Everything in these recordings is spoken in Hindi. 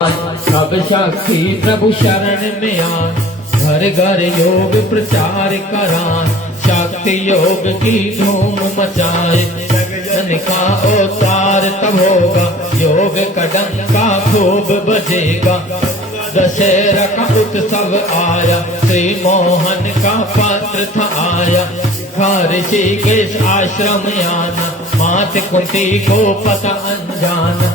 सब शक्ति प्रभु शरण में आन, घर घर योग प्रचार करान, शक्ति योग की धूम मचाए। जन का अवतार तब होगा, योग का डंका खूब बजेगा। दशहरा का उत्सव आया, श्री मोहन का पात्र था आया। ऋषिकेश आश्रम आना, मात कुंती को पता अनजाना।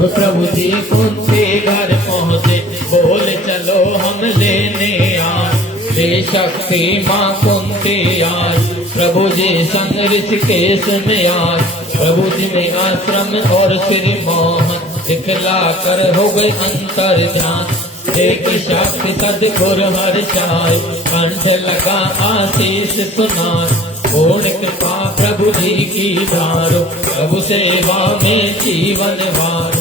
प्रभु जी कुंती घर पहुँचे, बोल चलो हम लेने आए। शक्ति माँ कुंती आई, प्रभु जी संग ऋषिकेश में आए। प्रभु जी में आश्रम और श्री मोहन दिखला कर हो गए अंतर ध्यान। एक शक्ति सदगुरु हर चाय, कंठ लगा आशीष सुनाए। पूर्ण कृपा प्रभु जी की धारो, प्रभु सेवा में जीवन वार।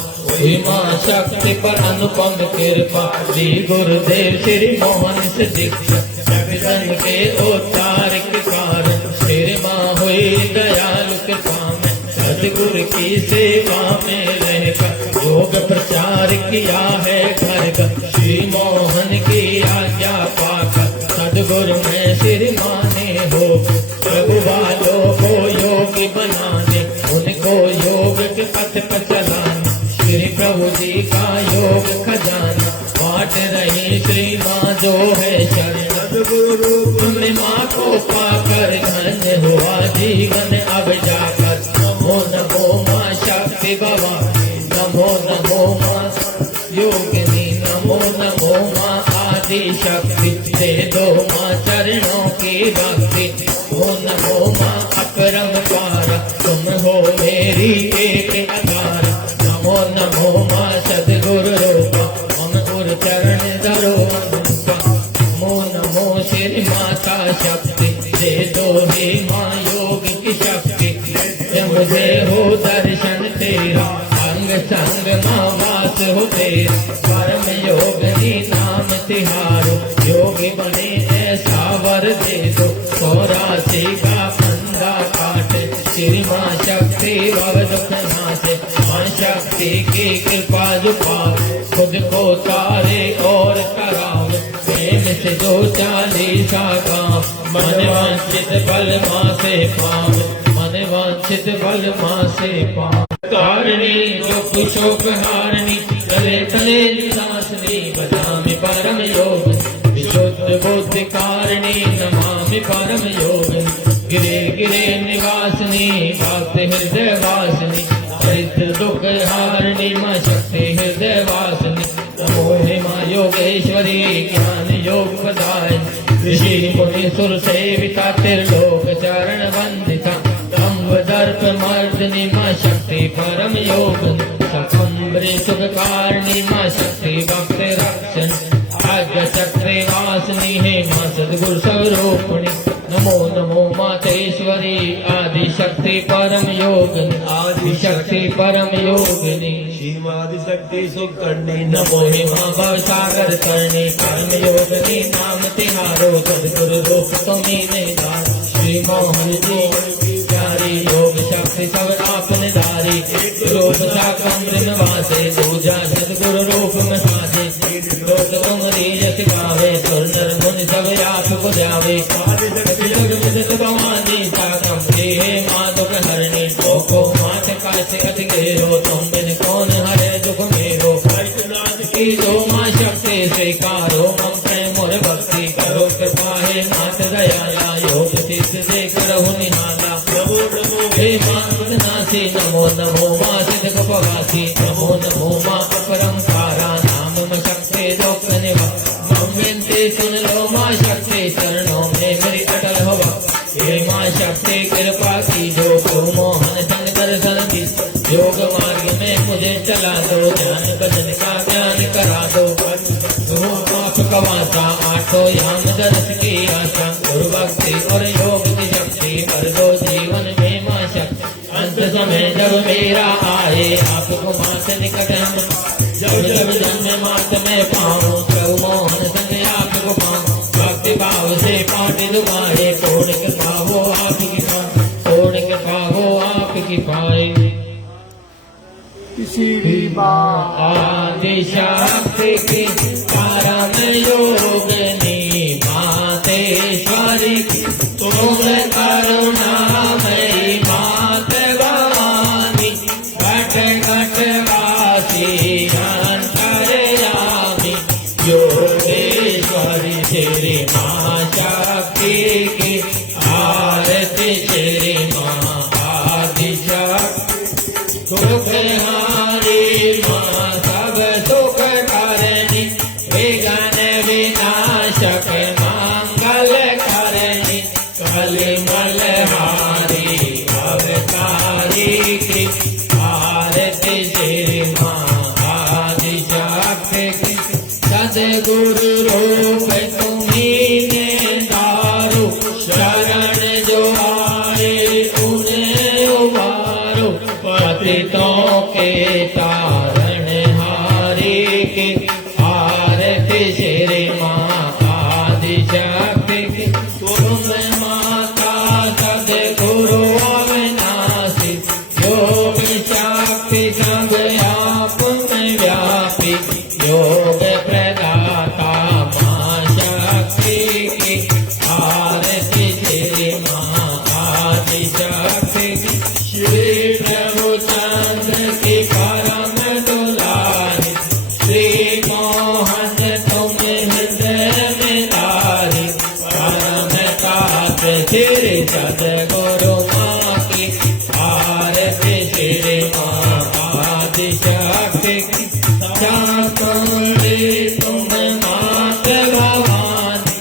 मां शक्ति पर अनुपम कृपा, दी गुरुदेव श्री मोहन से दीक्षा। जगदन के अवतार के कारण, श्री मां हुई दयालु कृपा में। सदगुरु की सेवा में रहकर योग प्रचार किया है घर घर। श्री मोहन की आज्ञा पाकर सदगुरु में श्री माने हो। प्रभु वालों को योगी बनाने, उनको योग के पथ पर चलाने। श्री प्रभु जी का योग खजाना, बांट रही श्री माँ जो है शरण। तुमने माँ को पाकर धन्य हुआ जीवन अब जाकर। नमो नमो माँ शक्ति भवानी, नमो नमो माँ योगिनी, नमो नमो माँ आदि शक्ति। दे दो माँ चरणों की भक्ति, नमो नमो माँ अपरम पारा। तुम हो मेरी एक आधार, नमो नमो माँ सदगुरु रूपा। हम गुरु चरण धरो अनुपा, नमो नमो श्री माता शक्ति। दे दो हे माँ योग की शक्ति, मुझे हो दर्शन तेरा। अंग संग माँ वास हो तेरा, परम योगिनी नाम तिहारो। योगी बने ऐसा वर दे दो, 84 का फंदा काटे। श्री माँ शक्ति भव दुख नाशे, माँ शक्ति की कृपा जो पावे। खुद को तारे और करावे, प्रेम से जो 40 काम। मन वांछित फल माँ से पावे, मन वांछित फल माँ से पावे। कारिणी दुख शोक हारिणी, तले तले निवासिनी। बदामि परम योग, विशुद्ध बुद्धि कारिणी। नमामि परम योग, गिरे गिरे निवासिनी। भक्त हृदय वासिनी, हरिद्र दुख हारिणी। माँ शक्ति हृदय वासिनी, नमो हे माँ योगेश्वरी। ज्ञान योग प्रदायिनी, ऋषि मुनि सुर सेविता। त्रिलोक चरण वंदिता, दम्भ दर्प मर्दिनी। माँ शक्ति परम योग, सकम्बरी सुख कारिणी। माँ शक्ति भक्त रक्षण, आज्ञा चक्रे वासिनी। हे माँ सदगुरु स्वरूपिणी, नमो नमो मातेश्वरी। आदि शक्ति परम योगिनी, आदि शक्ति परम योगिनी। आदि शक्ति सुख करनी, नमो हे माँ भव सागर तरणी। परम योगिनी नाम तिहारो, सदगुरु रूप तुम्हीं निधार। श्री मोहन जी प्यारी, योग शक्ति सब आपने धारी। रूप साकम्र में वासे, दूजा सदगुरु रूप में साधे। लोक तुम्हारी यश गावे, सुर नर मुनि सब आपको ध्यावे। भवानी साकम्री, हे माँ दुख हरणी। को मात काश अति घेरो, तुम बिन कौन हरे दुख मेरो। की दो माँ शक्ति स्वीकारो, मम प्रेम मोर भक्ति करो। कृपा हे मात दयाला, योग सिद्ध दे करहु निहाला। हे माँ नासी, नमो नमो माँ सिद्ध गोपवासी। नमो नमो माँ अपरम तारा, नाम में शक्ति लोक निवास। मम विनती सुन लो माँ शक्ति, चरणों में मेरी अटल हो भक्ति। हे माँ शक्ति कृपा की जो, प्रभु मोहन संग दर्शन दी। योग मार्ग में मुझे चला दो, ज्ञान भजन का ज्ञान करा दो। पाप कवासा, आठों याम दर्श की आशा। गुरु भक्ति और योग की शक्ति कर दो जीवन में माँ शक्ति। अंत समय जब मेरा आए, आपको माँ से निकट हम। जब जब जन्म मात में पाऊँ, प्रभु मोहन संग आपको पाऊँ। भक्ति भाव से पाठ दुबारे, पूर्ण कृपा हो आपकी पाए, पूर्ण कृपा हो आपकी पाए। किसी भी बात आदि शक्ति की परम योगिनी मातेश्वरी तुम करुणामयी मात भवानी घट घट वासी अंतर्यामी योगेश्वरी श्री माँ शक्ति की आरती श्री माँ आदिशक्ति सुखहारी माँ सब सुख करनी विघ्न विनाशक मंगल करनी कलिमल हारी अवतारी की आरती श्री माँ आदिशक्ति की सदगुरु रूप तुम्हीं ने तारो शरण जो आए उन्हें उबारो पतितों के तारण हारे के आरती श्री माँ आदिशक्ति की तुम माता सदगुरु अविनाशी योग शक्ति सब आप में व्यापी योग प्रदाता माँ शक्ति की आरती श्री माँ आदिशक्ति की श्री प्रभु चंद्र की परम दुलारी श्री मोहन तुम हृदय में धारी परम तात श्री सदगुरु माँ की आरती श्री माँ आदिशक्ति की चातुर्य तुम मात भवानी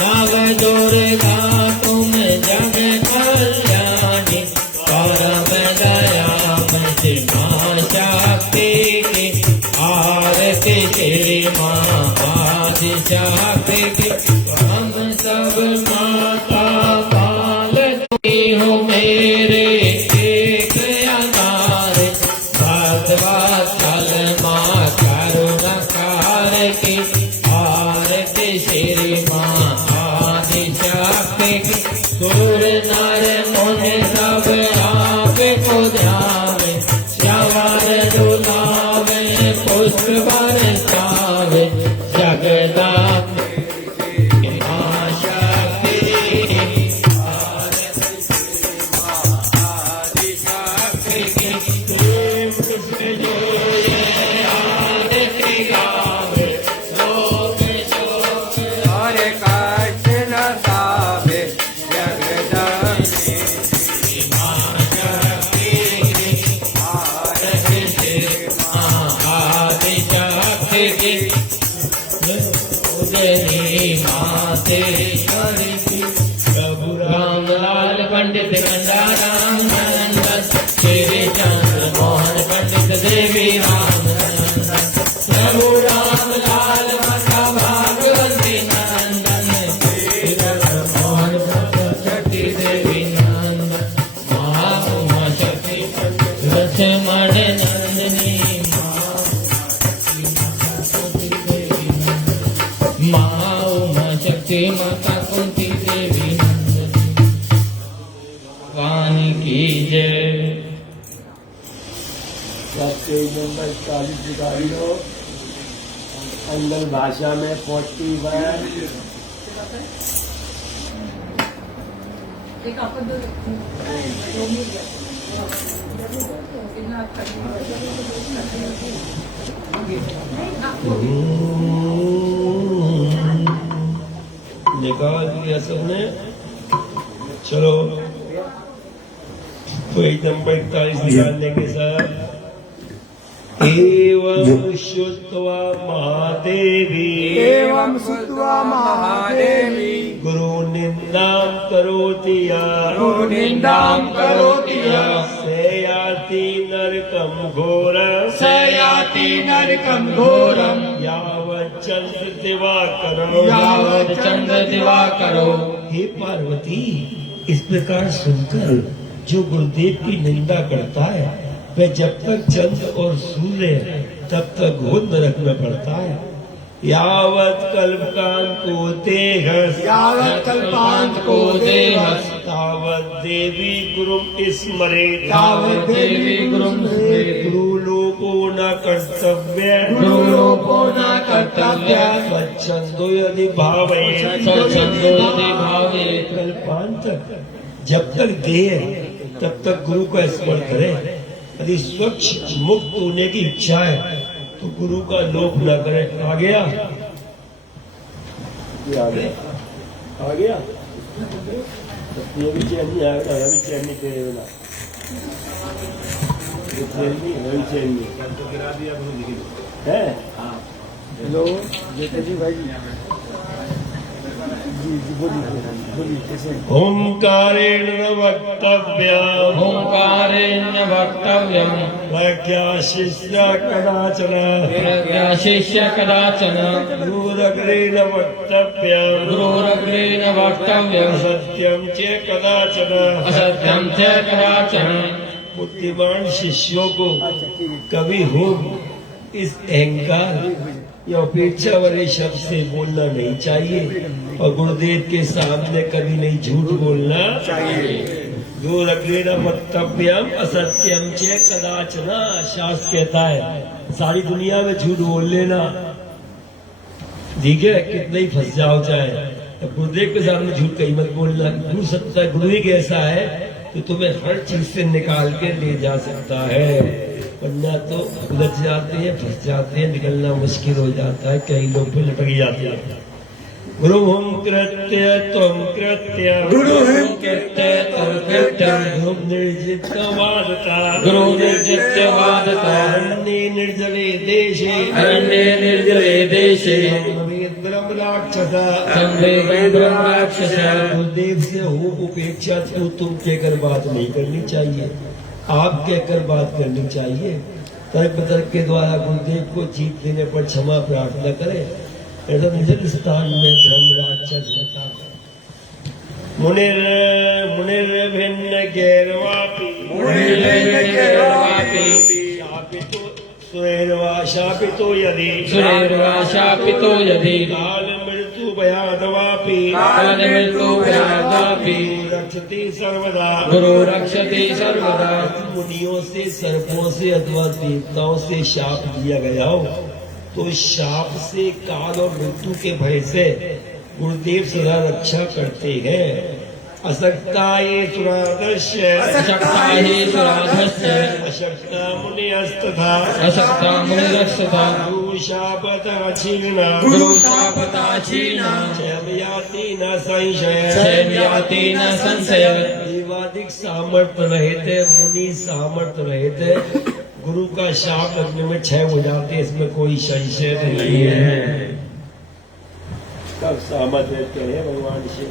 नव दुर्गा तुम जग कल्याणी परम दयामयी माँ शक्ति की आरती श्री माँ आदिशक्ति की हम सब माता बाल तुम्हीं हो मेरे एक आधार भगवत्सल माँ करुणाकार की आरती श्री माँ आदिशक्ति की सुर नर मुनि सब आप को ध्यावे श्रवण दुलावे पुष्प बरसावे जगदात्री माँ शक्ति आदिशक्ति की प्रेम कृष्ण जो ये आरती गावे लोक शोक हरे कृष्ण सावे जगदम्बे माँ शक्ति की आरती श्री माँ आदिशक्ति की उदयनी मातेश्वरी की प्रभु रामलाल पंडित गंगाराम नंदन श्री चंद्र मोहन पंडित देवी राम नंदन प्रभु रामलाल माता भागवती नंदन श्री चंद्र मोहन शक्ति देवी नंदन महा उमा शक्ति लक्ष्मण नंदिनी माँ उमा शक्ति माता कुंती देवी नंदन वाणी की जय। पेज नंबर 40 दिखाइयो अंगल भाषा में 41 एक आपण निकाल दिया सबने। चलो पेज नंबर 41 निकालने के साथ एवं श्रुत्वा महादेवी एवं श्रुत्वा महादेवी गुरु निंदां करोति या गुरु निंदां करोति या सेयाति नरकं घोरं सयाति नरकं घोरं यावत् चंद्र दिवाकरं यावत् चंद्र दिवाकरो। हे पार्वती, इस प्रकार सुनकर जो गुरुदेव की निंदा करता है वह जब तक चंद्र और सूर्य तब तक घोर नरक में पड़ता है। यावत् कल्पकांतो देहस् यावत् कल्पांत को देहस् तावत् देवी गुरुं स्मरेत् तावत् देवी गुरुं स्मरेत् गुरु लोको न कर्तव्य गुरुरूपो न कर्तव्य स्वच्छंदो यदि भावये स्वच्छंदो यदि भावये कल्पांत जब तक देह है तब तक गुरु का स्मरण करे। यदि स्वच्छ मुक्त होने की इच्छा है तो गुरु का लोभ न करे। आ गया ये आ गया ये भी चैन नहीं आएगा, ये भी चैन नहीं तेरे बिना, ये चैन नहीं, ये भी चैन नहीं है। हेलो जी भाई जी बोलिए कैसे? ओंकारेण वक्तव्यम् ओंकारेण वक्तव्यम् प्रज्ञाशिष्य कदाचन प्रज्ञाशिष्य कदाचन गुरुरग्रेण वक्तव्यम् गुरुरग्रेण वक्तव्यम् असत्यं च कदाचन। असत्यं च कदाचन। बुद्धिमान शिष्यों को कभी हो इस अहंकार या अपेक्षा वाले शब्द से बोलना नहीं चाहिए और गुरुदेव के सामने कभी नहीं झूठ बोलना चाहिए। जो रग्रेण वक्तव्यम असत्यम च कदाचन, शास्त्र कहता है सारी दुनिया में झूठ बोल लेना, ठीक है, कितना ही फंस जाओ चाहे, तो गुरुदेव के सामने झूठ कहीं मत बोलना। गुरु सत्ता गुरु ही कैसा है तो तुम्हें हर चीज से निकाल के ले जा सकता है, वरना तो उलझ जाते हैं, फंस जाते हैं, निकलना मुश्किल हो जाता है, कई लोग फिर लटक जाते हैं। गुरु हम कृत्य त्वं कृत्य गुरु हम कृत्य तव कृत्य गुरु निर्जितवादता गुरु निर्जितवादता अन्ये निर्जले देशे अरण्ये निर्जले देशे ब्रह्म राक्षसा संवेदं ब्रह्मराक्षस। गुरुदेव से हो उपेक्षा तो तुम कहकर बात नहीं करनी चाहिए, आप कहकर बात करनी चाहिए। तर्क वितर्क के द्वारा गुरुदेव को जीत देने पर क्षमा प्रार्थना करें, ऐसा निजल स्थान में ब्रह्म राक्षस होता है। मुनिर मुनिर भिन्न गैरवापी शापितो सुरेर्वा शापितो यदि सुरेर्वा शापितो यदि काल मृत्यु भयादवापि काल मृत्यु भयादवापि रक्षति सर्वदा गुरु रक्षति सर्वदा। मुनियों से सर्पों से अथवा देवताओं से शाप दिया गया हो तो शाप से काल और मृत्यु के भय से गुरुदेव सदा रक्षा करते हैं। असक्ता ये सुराधस्य अशक्ता हि सुराधस्य अशक्ता मुनिस्तथा अशक्ता मुनिरस्तथा गुरु शापताचीर्णा गुरु शापताचीर्णा क्षमयाति न संशय क्षमयाति न संशय। देवादिक सामर्थ्य रहते मुनि सामर्थ्य रहते गुरु का शाप लगने में क्षय हो जाते, इसमें कोई संशय नहीं है। कब सामर्थ्य रहते हैं भगवान से।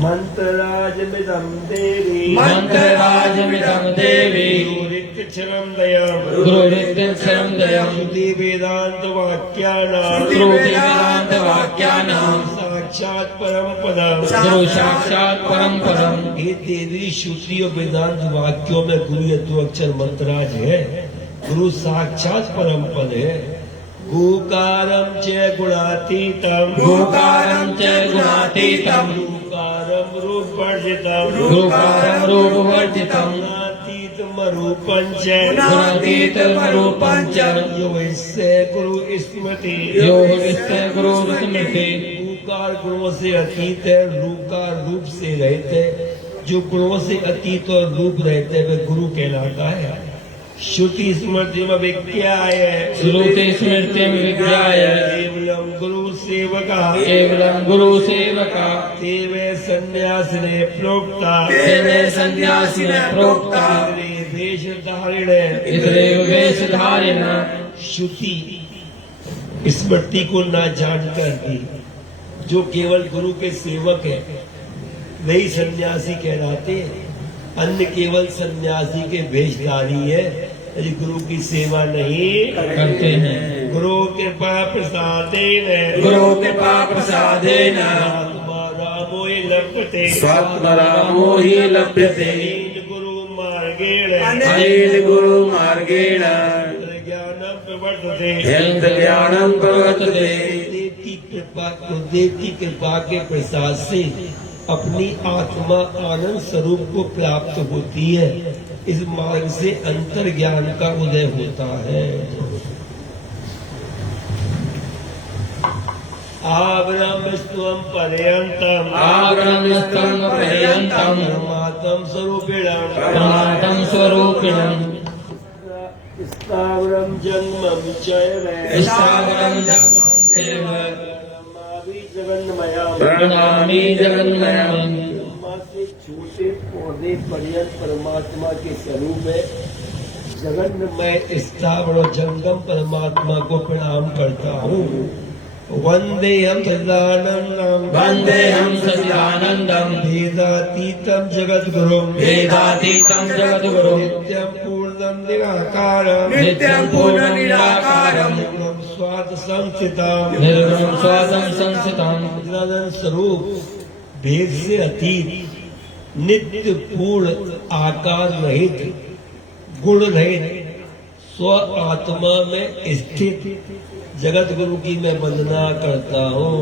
मंत्रराजमिदं देवी मंत्रराजमिदं देवी गुरुरित्यक्षरं दयम् गुरुरित्यक्षरं दयम् श्रुति वेदांत वाक्यानां श्रुति वेदांत वाक्यानां साक्षात् परम पदम् गुरु साक्षात् परम पदम्। ये देवी श्रुति और वेदांत वाक्यों में गुरु ये दो अक्षर मंत्रराज है, गुरु साक्षात परम पद है। गुकारम च गुणातीतम गुकारं च गुणातीतं गुकारम रूपवर्जितम गुरुकारं रूपवर्जितं गुणातीतम रूपं च गुणातीतं रूपं च यो इससे गुरु स्मृति यो विश्व गुरु स्मृति। गुकार गुणों से अतीत है, रूकार रूप से रहते, जो गुणों से अतीत और रूप रहते वे गुरु कहलाता है। श्रुति स्मृति में विज्ञाय श्रुति स्मृति विज्ञाय केवलम गुरु सेवका केवलं गुरु सेवका देवे संन्यासिने प्रोक्ता तेने सन्यासिने प्रोक्ता वेशधारिणे इतरेव वेशधारिण। श्रुति स्मृति को न जानकर भी जो केवल गुरु के सेवक है वही सन्यासी कहलाते हैं। अन्य केवल सन्यासी के वेशधारी है, यदि गुरु की सेवा नहीं करते हैं। गुरु कृपा प्रसादेन गुरु कृपा प्रसादेन आत्मा रामो लभते स्वात्मरामो हि लभ्यते गुरु मार्गेण अनेन गुरु मार्गेण ज्ञानम प्रवर्तते ज्ञानं प्रवर्तते। गुरुदेव की कृपा के प्रसाद से अपनी आत्मा आनंद स्वरूप को प्राप्त होती है। इस मार्ग से अंतर ज्ञान का उदय होता है। आब्रह्मस्त्वं पर्यन्तम् आब्रह्मस्त्वं पर्यन्तम् परमात्म स्वरूपिणम् परमात्म स्वरूपिणम् स्थावरं जन्म विचय स्थावरं जगन्सेव जगन्मयम् प्रणमामि जगन्मयम्। ब्रह्मा से छोटे पौधे पर्यंत परमात्मा के स्वरूप है। जगन्मय स्थावर और जंगम परमात्मा को प्रणाम करता हूँ। वंदे हम सदानंदम वन्दे हम सच्चिदानन्दम् वेदातीतम जगत गुरुम वेदातीतं जगद्गुरुं नित्यं पूर्णं निराकारं नित्यं पूर्णं निराकारं निर्गुणं स्वाद संस्थितम् निर्गुणं स्वादं संस्थितम् निरानंद स्वरूप भेद से अतीत नित्य पूर्ण आकार रहित गुण रहित स्व आत्मा में स्थित जगत गुरु की मैं वंदना करता हूँ।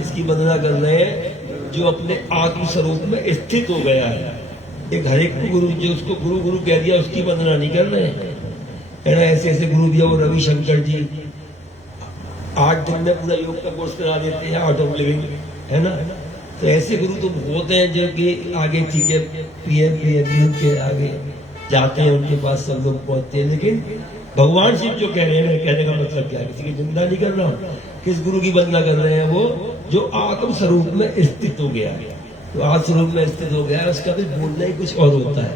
इसकी वंदना कर रहे हैं जो अपने आत्म स्वरूप में स्थित हो गया है। एक हर एक गुरु जो उसको गुरु गुरु कह दिया उसकी वंदना नहीं कर रहे हैं। है ना, ऐसे ऐसे गुरु दिया वो रविशंकर जी 8 दिन में पूरा योग का कोर्स करा देते हैं, आर्ट ऑफ लिविंग, है ना। तो ऐसे गुरु तो होते हैं जो कि आगे ठीक है पीएम के आगे जाते हैं, उनके पास सब लोग पहुंचते हैं। लेकिन भगवान शिव जो कह रहे हैं, कहने का मतलब क्या है, किसी की निंदा नहीं कर रहा हूँ। किस गुरु की वंदना कर रहे हैं? वो जो आत्म स्वरूप में स्थित हो गया है। तो आत्म स्वरूप में स्थित हो गया है, उसका भी बोलना ही कुछ और होता है,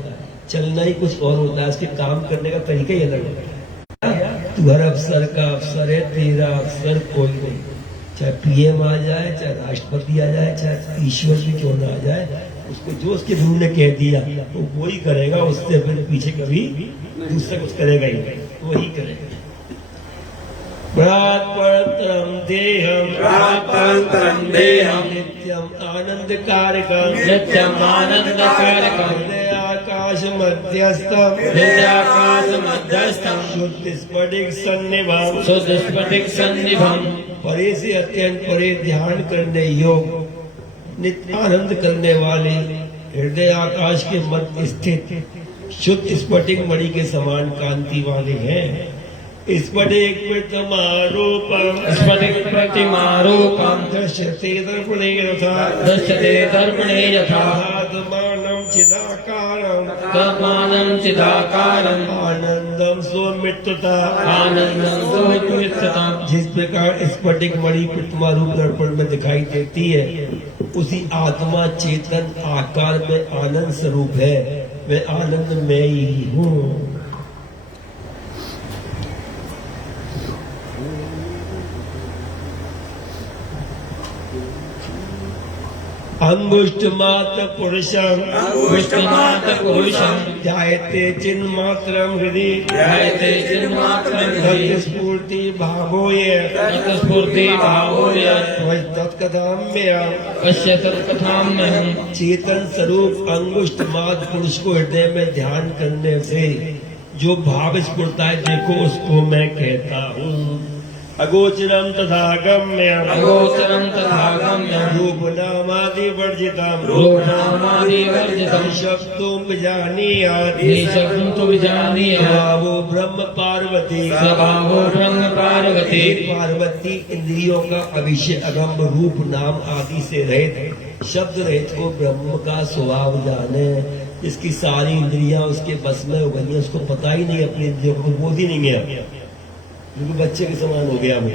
चलना ही कुछ और होता है, उसके काम करने का तरीका ही अलग होता है। तू हर अफसर का अफसर है, तेरा अफसर कोई नहीं। चाहे पीएम आ जाए, चाहे राष्ट्रपति आ जाए, चाहे ईश्वर भी क्यों ना आ जाए, उसको जो उसके गुरु ने कह दिया तो वही करेगा। उससे फिर पीछे कभी दूसरा कुछ करेगा ही नहीं, वही करेगा। प्रापंतरम देहम नित्यम आनंद कारकम नित्यम् आनन्दकारकम् आकाश मध्यस्थम हृदयाकाश मध्यस्थम् शुद्ध स्फटिक सन्निभम शुद्ध स्फटिक सन्निभम् परे से अत्यंत परे ध्यान करने योग नित्य आनंद करने वाले हृदय आकाश के मध्य स्थित शुद्ध स्फटिक मणि के समान कांति वाले हैं। स्फटिक प्रतिमारूपम स्फटिक प्रतिमारूपम् दृश्यते दर्पणे यथा दृश्यते दर्पणे यथा आत्मानं चिदाकारं तद्मानं चिदाकारम् आनंदम स्वमित्रता आनन्दं सुमित्रताम्। जिस प्रकार स्फटिक मणि प्रतिमा रूप दर्पण में दिखाई देती है, उसी आत्मा चेतन आकार में आनंद स्वरूप है। मैं आनंद में ही हूँ। अंगुष्ठ मात्र पुरुषम विष्णुमात पुरुषम् ध्यायते चिन्मात्रम हृदि ध्यायते चिन्मात्रम् हृदि तत्स्फूर्ति भावोय तत्स्फूर्ति भावोय तत्कथाम्य पश्य तत्कथाम्यहम्। चेतन स्वरूप अंगुष्ठ मात्र पुरुष को हृदय में ध्यान करने से जो भाव स्फुरता है, देखो उसको मैं कहता हूँ। अगोचरम तथा गम्यम अगोचरं तथा गम्यम् रूप नामादि वर्जितम रूपनामादिवर्जितम् शब्दों जानीयात निशब्दं तु विजानीयात् वो ब्रह्म पार्वती स्वभावो ब्रह्म पार्वती। पार्वती इंद्रियों का अभिषेक अगम रूप नाम आदि से रहित शब्द रहित को ब्रह्म का स्वभाव जाने। जिसकी सारी इंद्रियां उसके बस में हो गई, उसको पता ही नहीं अपनी इंद्रियों को, बोध ही नहीं गया, क्योंकि बच्चे के समान हो गया वो।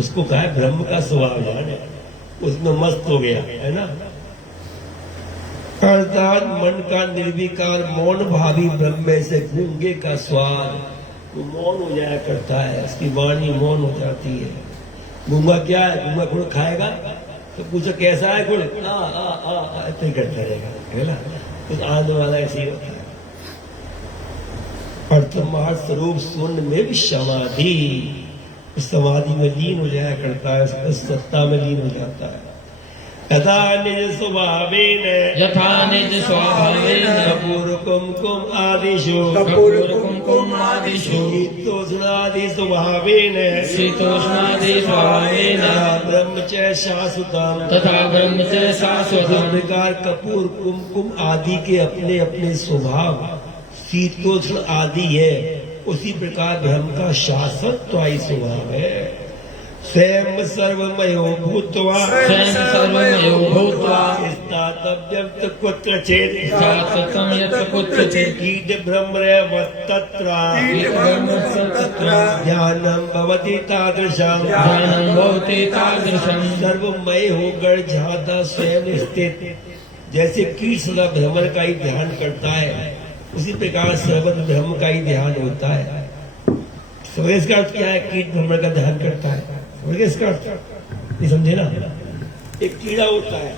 उसको कहा है ब्रह्म का स्वभाव जाने, उसमें मस्त हो गया, है ना। अर्थात मन का निर्विकार मौन भावी ब्रह्म से गूंगे का स्वाद वो मौन हो जाया करता है, उसकी वाणी मौन हो जाती है। गूंगा क्या है? गूंगा गुड़ खाएगा तो पूछो कैसा है गुड़, ऐसे ही करता रहेगा, है ना। कुछ आनंद वाला ऐसे ही होता है। अर्थमार्थ स्वरूप शून्य में भी समाधि, समाधि में लीन हो जाया करता है, उस सत्ता में लीन हो जाता है। यथा निज स्वभावेन यथा निज स्वभावेन कपूर कुमकुम आदिषु कपूर कुमकुम आदिषु शीतोष्णादि स्वभावेन शीतोष्णादि स्वभावेन ब्रह्म च शाश्वतम् तथा ब्रह्म च इस शाश्वतम्। प्रकार कपूर कुमकुम आदि के अपने अपने स्वभाव शीतोष्ण आदि है, उसी प्रकार ब्रह्म का शाश्वतत्वायी स्वभाव है। स्वयं सर्वमयो भूत्वा स्वयं सर्वमयो भूत्वा स्थातव्यं कुत्रचित् शाश्वतं यत्र कुत्रचित् कीट ब्रह्मवत्तत्र तत्र ध्यानं भवति तादृशम् ध्यानं भवति तादृशम्। सर्वमय होकर जहाँ स्वयं स्थित, जैसे कीट सदा भ्रमण का ही ध्यान करता है, उसी प्रकार सर्वत्र ब्रह्म का ही ध्यान होता है। समझ इसका अर्थ क्या है? कीट भ्रमण का ध्यान करता है, समझ इसका अर्थ? नहीं समझे ना? एक कीड़ा होता है,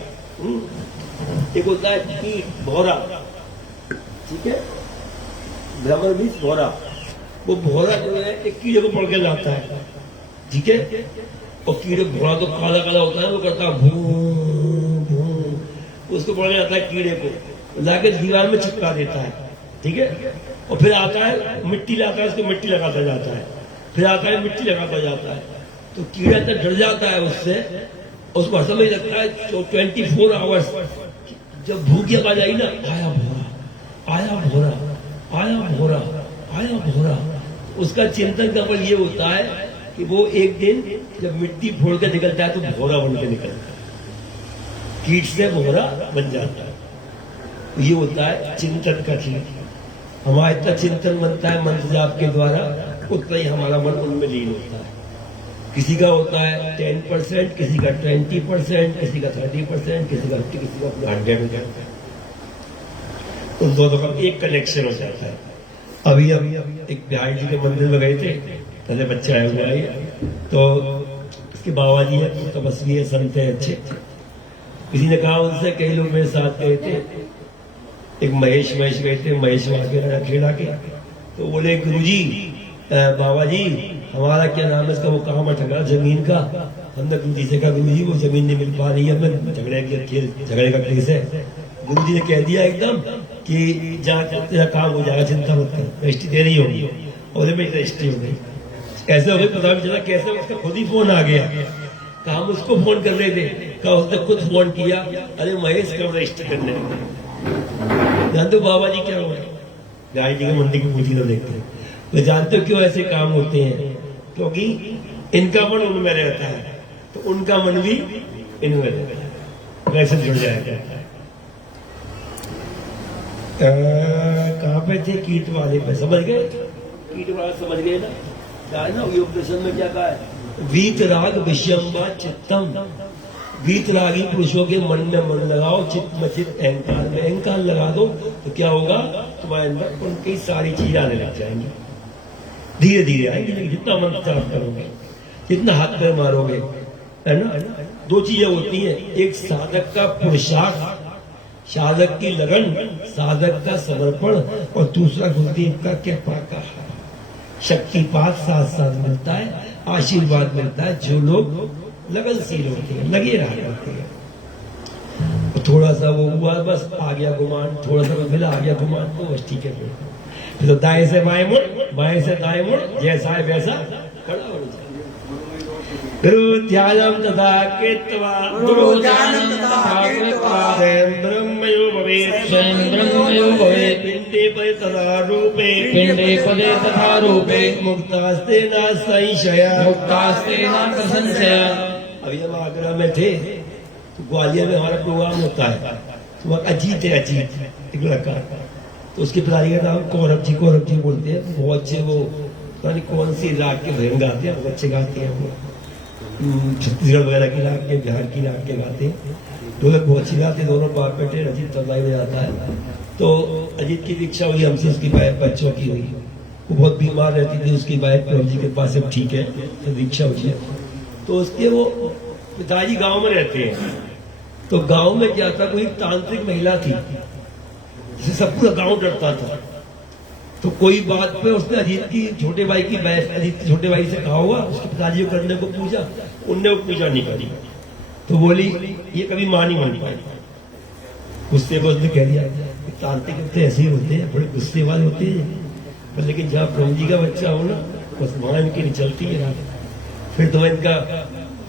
एक होता है कीट भौरा, ठीक है? भ्रमर भी भौरा, वो भौरा जो है एक कीड़े को पकड़ के लाता है, ठीक है? और कीड़े भौरा तो काला काला होता है, वो करता है भूं भूं, उसको पकड़ के लाता है कीड़े को, लाके दीवार में चिपका देता है, ठीक है? और फिर आता है मिट्टी लाता है, उसको मिट्टी लगाता जाता है, फिर आता है मिट्टी लगाता जाता है। तो कीड़ा इतना डर जाता है उससे, उसको समझ लगता है 24 आवर्स, जब भूख आवाज आई ना, आया भोरा आया भोरा आया भोरा आया भोरा, उसका चिंतन का फल ये होता है कि वो एक दिन जब मिट्टी फोड़ कर निकलता है तो भोरा बन के निकलता है, कीट से भोरा बन जाता है। ये होता है चिंतन का चीज। हमारा इतना चिंतन बनता है मंत्र जाप के द्वारा, उतना ही हमारा मन उनमें लीन होता है। किसी का होता है 10%, किसी का 20%, किसी का 30%, किसी का 50%, किसी का 100%। उन दोनों का एक कनेक्शन हो जाता है। अभी एक बिहारी जी के मंदिर में गए थे, पहले बच्चा आया हुआ है, तो उसके बाबा जी है, तपस्वी है, संत है, अच्छे। किसी ने कहा उनसे, कई लोग मेरे साथ गए थे, एक महेश गए थे, महेश वगैरह खेला के, तो बोले गुरुजी बाबा जी हमारा क्या नाम है इसका, वो काम अटका जमीन का। हमने गुरुजी से कहा गुरुजी वो जमीन नहीं मिल पा रही है, हमें झगड़े का केस है। गुरुजी ने कह दिया एकदम कि जा तेरा काम हो जाएगा, चिंता मत कर, रजिस्ट्री दे रही होगी। और मेरी रजिस्ट्री हो गई। कैसे हो गई पता भी चला, कैसे उसका खुद ही फोन आ गया। कहा हम उसको फोन कर रहे थे, कहा उसने खुद फोन किया, अरे महेश कब रजिस्ट्री करने, जानते हो बाबा जी क्या हुआ? गाय जी के मंदिर की पूछी तो देखते हैं, तो जानते हो क्यों ऐसे काम होते हैं? क्योंकि इनका मन उनमें रहता है, तो उनका मन भी इनमें रहता है, वैसे जुड़ जाएगा। कहाँ पे थे? कीट वाले पे, समझ गए? कीट वाला समझ गए ना? क्या है ना योग दर्शन में क्या कहा है? वीतराग विषयम्बा चित्तम, वीतरागी पुरुषों के मन में मन लगाओ, चित्त में चित्त, अहंकार में अहंकार लगा दो, तो क्या होगा? तुम्हारे अंदर उनकी सारी चीजें आने लग जाएंगी, धीरे धीरे आएंगे। लेकिन जितना मन साफ करोगे, जितना हाथ पैर मारोगे, है ना? दो चीजें होती हैं, एक साधक का पुरुषार्थ, साधक की लगन, साधक का समर्पण, और दूसरा गुरुदेव का कृपा का शक्तिपात साथ साथ मिलता है, आशीर्वाद मिलता है। जो लोग लगनशील होते हैं, लगे रहा करते हैं, थोड़ा सा वो हुआ बस आ गया गुमान, थोड़ा सा मिला आ गया गुमान, तो बस ठीक है। फिर तो दाएं से बाएं मुड़, बाएं से दाएं मुड़, जैसा है वैसा खड़ा हो जाए। गुरु ध्यानम तथा कृत्वा, गुरु ध्यानम तथा कृत्वा, स्वयं ब्रह्मयो भवेत्, स्वयं ब्रह्मयो भवेत्, पिंडे पदे तथा रूपे, पिंडे पदे तथा रूपे, मुक्तास्ते न संशय, मुक्तास्ते न संशय। अभी हम आगरा में थे, तो ग्वालियर में हमारा प्रोग्राम होता है, तो वहाँ अजीत है, अजीत एक लड़का, तो उसके पिताजी का नाम कौरव जी बोलते हैं। बहुत अच्छे वो पता नहीं कौन सी राग के भजन गाते हैं, बहुत अच्छे गाते हैं वो, छत्तीसगढ़ वगैरह की राग के, बिहार की राग के गाते हैं, ढोलक बहुत अच्छी गाते हैं। दोनों बाप बेटे, अजीत तबलाई में जाता है। तो अजीत की दीक्षा हुई हमसे, उसकी वाइफ बच्चों की हुई, वो बहुत बीमार रहती थी, उसकी वाइफ प्रभु जी के पास सब ठीक है, तो दीक्षा हुई है। तो उसके वो पिताजी गाँव में रहते हैं, तो गाँव में क्या था, कोई तांत्रिक महिला थी जिसे सब पूरा गाँव डरता था। तो कोई बात पे उसने अजीत की छोटे भाई की बहस, अजीत के छोटे भाई से कहा होगा, उसके पिताजी को करने को पूछा, उनने वो पूजा नहीं करी। तो बोली ये कभी मां नहीं बन पाई। गुस्से को उसने कह दिया तांत्रिक तो ऐसे ही होते हैं, बड़े गुस्से वाले होते हैं, पर लेकिन जहाँ प्रभु जी का बच्चा हो ना बस मां इनकी नहीं चलती है। फिर तो इनका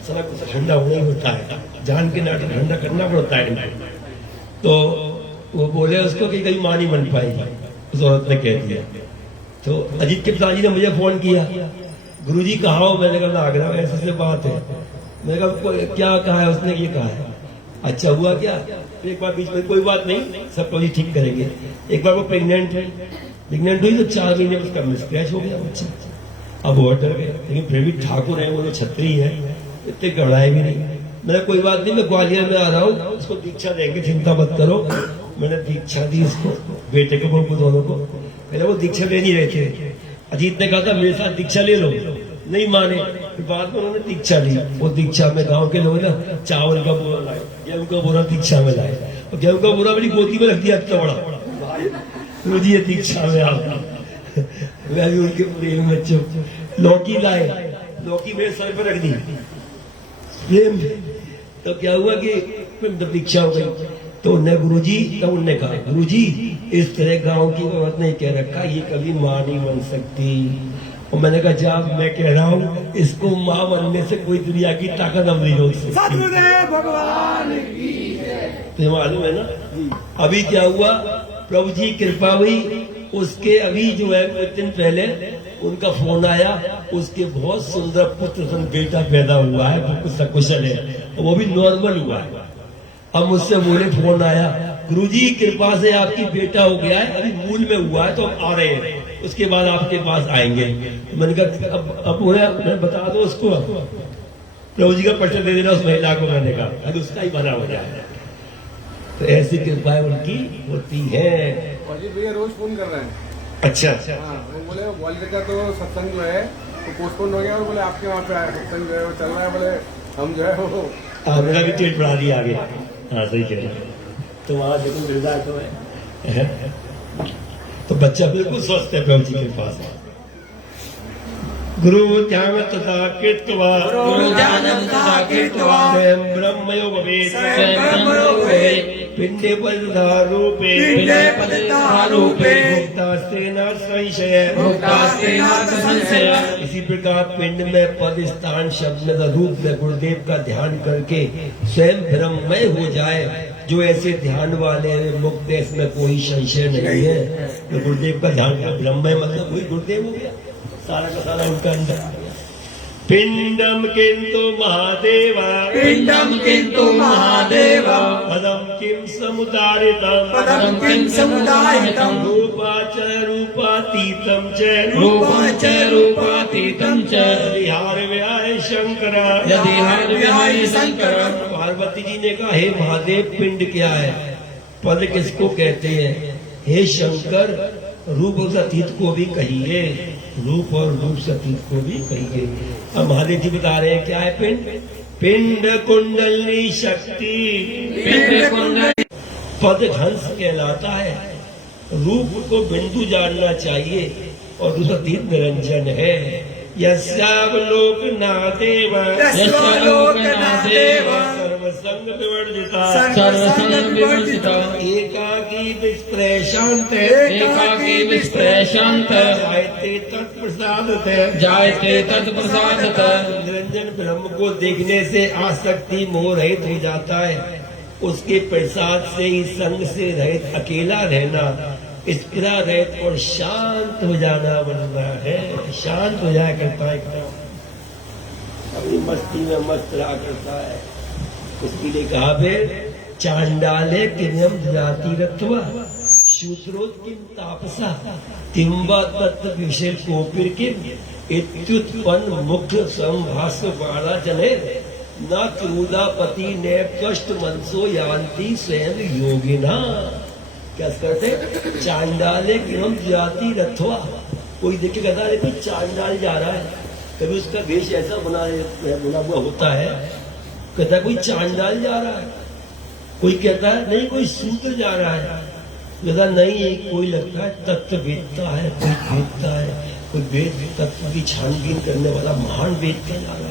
सारा कुछ ठंडा होना ही होता है, जान के नाटक ठंडा करना पड़ता है इनको। तो वो बोले उसको कि कहीं मां नहीं बन पाएगी, उस औरत ने कह दिया। तो अजीत के पिताजी ने मुझे फोन किया, गुरुजी कहाँ हो? मैंने कहा आगरा में ऐसे बात है। मैंने कहा क्या कहा है? उसने ये कहा है। अच्छा हुआ क्या? एक बार बीच में कोई बात नहीं, सब कुछ ठीक करेंगे। एक बार वो प्रेग्नेंट हुई तो 4 महीने में उसका मिसकैच हो गया बच्चा। अब वो डर गए, लेकिन फिर भी ठाकुर है, वो जो छत्री है, इतने घबराए भी नहीं। मैंने कोई बात नहीं, मैं ग्वालियर में आ रहा हूँ, उसको दीक्षा देंगे, चिंता मत करो। मैंने दीक्षा दी उसको, बेटे को बहू को दोनों को। पहले वो दीक्षा ले नहीं रहे थे। अजीत ने कहा था मेरे साथ दीक्षा ले लो, नहीं माने। फिर बाद में उन्होंने दीक्षा ली। वो दीक्षा में गांव के लोग ना चावल का बोरा लाए, गेहूं का बोरा दीक्षा में लाए, और गेहूं का बोरा मेरी गोदी में रख दिया इतना बड़ा। मुझे ये दीक्षा में आ मैं भी उनके प्रेम में चुप। लौकी लाए, लौकी मेरे सर पर रख दी प्रेम। तो क्या हुआ कि दीक्षा हो गई। तो उन्हें गुरुजी, तो उन्होंने कहा गुरुजी इस तरह गांव की औरत ने कह रखा ये कभी मां नहीं बन सकती। और मैंने कहा जब मैं कह रहा हूँ इसको मां बनने से कोई दुनिया की ताकत अब नहीं रोक सकती। भगवान तो मालूम है ना अभी क्या हुआ, प्रभु जी कृपा हुई। उसके अभी जो है कुछ दिन पहले उनका फोन आया, उसके बहुत सुंदर पुत्र बेटा पैदा हुआ है, बिल्कुल सकुशल है, वो भी नॉर्मल हुआ है। अब मुझसे बोले फोन आया, गुरुजी कृपा से आपकी बेटा हो गया है, अभी मूल में हुआ है तो हम आ रहे हैं, उसके बाद आपके पास आएंगे। तो मैंने कहा अब बोला मैं बता दो उसको, प्रभु जी का पट्टा दे देना उस महिला को। मैंने कहा अभी उसका ही बना हो जाए। तो ऐसी कृपाएं उनकी होती है। और जी भैया रोज फोन कर रहे हैं। अच्छा हाँ, वो बोले ग्वालियर का तो सत्संग जो है वो पोस्टपोन हो गया, और बोले आपके वहाँ पे सत्संग जो है वो चल रहा है, बोले हम जो है वो मेरा भी पेट बढ़ा दिया आगे। हाँ सही कह रहे हैं। तो वहां देखो मृदा तो है तो बच्चा बिल्कुल स्वस्थ है प्रभु जी के पास। गुरु ध्यान तथा कृत्वा स्वयं ब्रह्मयो भवेत् पिंडे पदारूपे मुक्तास्ते न संशय। इसी प्रकार पिंड में पद स्थान शब्द में रूप में गुरुदेव का ध्यान करके स्वयं ब्रह्ममय हो जाए। जो ऐसे ध्यान वाले हैं मुक्त है, इसमें कोई संशय नहीं है। तो गुरुदेव का ध्यान कर ब्रह्ममय मतलब वही गुरुदेव हो गया, सारा का सारा उनका अंदर। पिंडम किंतु महादेवा पदम किम समुदारितम रूपातीतम च हरि व्याय शंकर। पार्वती जी ने कहा हे महादेव पिंड क्या है, पद किसको कहते हैं? हे शंकर रूप सतीत को भी कहिए, रूप और रूप सतीत को भी कहिए। अब महादेव जी बता रहे हैं क्या है पिंड? पिंड कुंडली शक्ति, पद हंस कहलाता है। रूप को बिंदु जानना चाहिए और रूप सतीत निरंजन है। यस्यावलोक नादेव सर्वसंग विवर्जिता एकाकी विस्प्रशांत जायते तत्प्रसादत। निरंजन ब्रह्म को देखने से आसक्ति मोह रहित हो जाता है। उसके प्रसाद से ही संग से रहित अकेला रहना, स्थिरा रहित और शांत हो जाना बनना है। शांत हो जाया करता है, अपनी मस्ती में मस्त रहा करता है। उसके लिए कहा फिर चांडाले किम जाति रत्वा शूद्रोत्किम तापसा किम्बा तत्व विषय कोपिर किम इत्युत्पन्न मुख्य संभाष्य बाड़ा जने न क्रूदापति ने कष्ट मनसो यान्ति स्वयं योगिना। क्या करते? चांडाले किम जाति रथवा। कोई देखे कहता है कोई चांडाल जा रहा है, कभी उसका वेश ऐसा बना हुआ होता है, कहता है कोई चांडाल जा रहा है। कोई कहता है नहीं कोई शूद्र जा रहा है, कहता नहीं कोई लगता है तत्व वेदता है, कोई वेदता है, कोई वेद तत्व की छानबीन करने वाला महान वेद जा रहा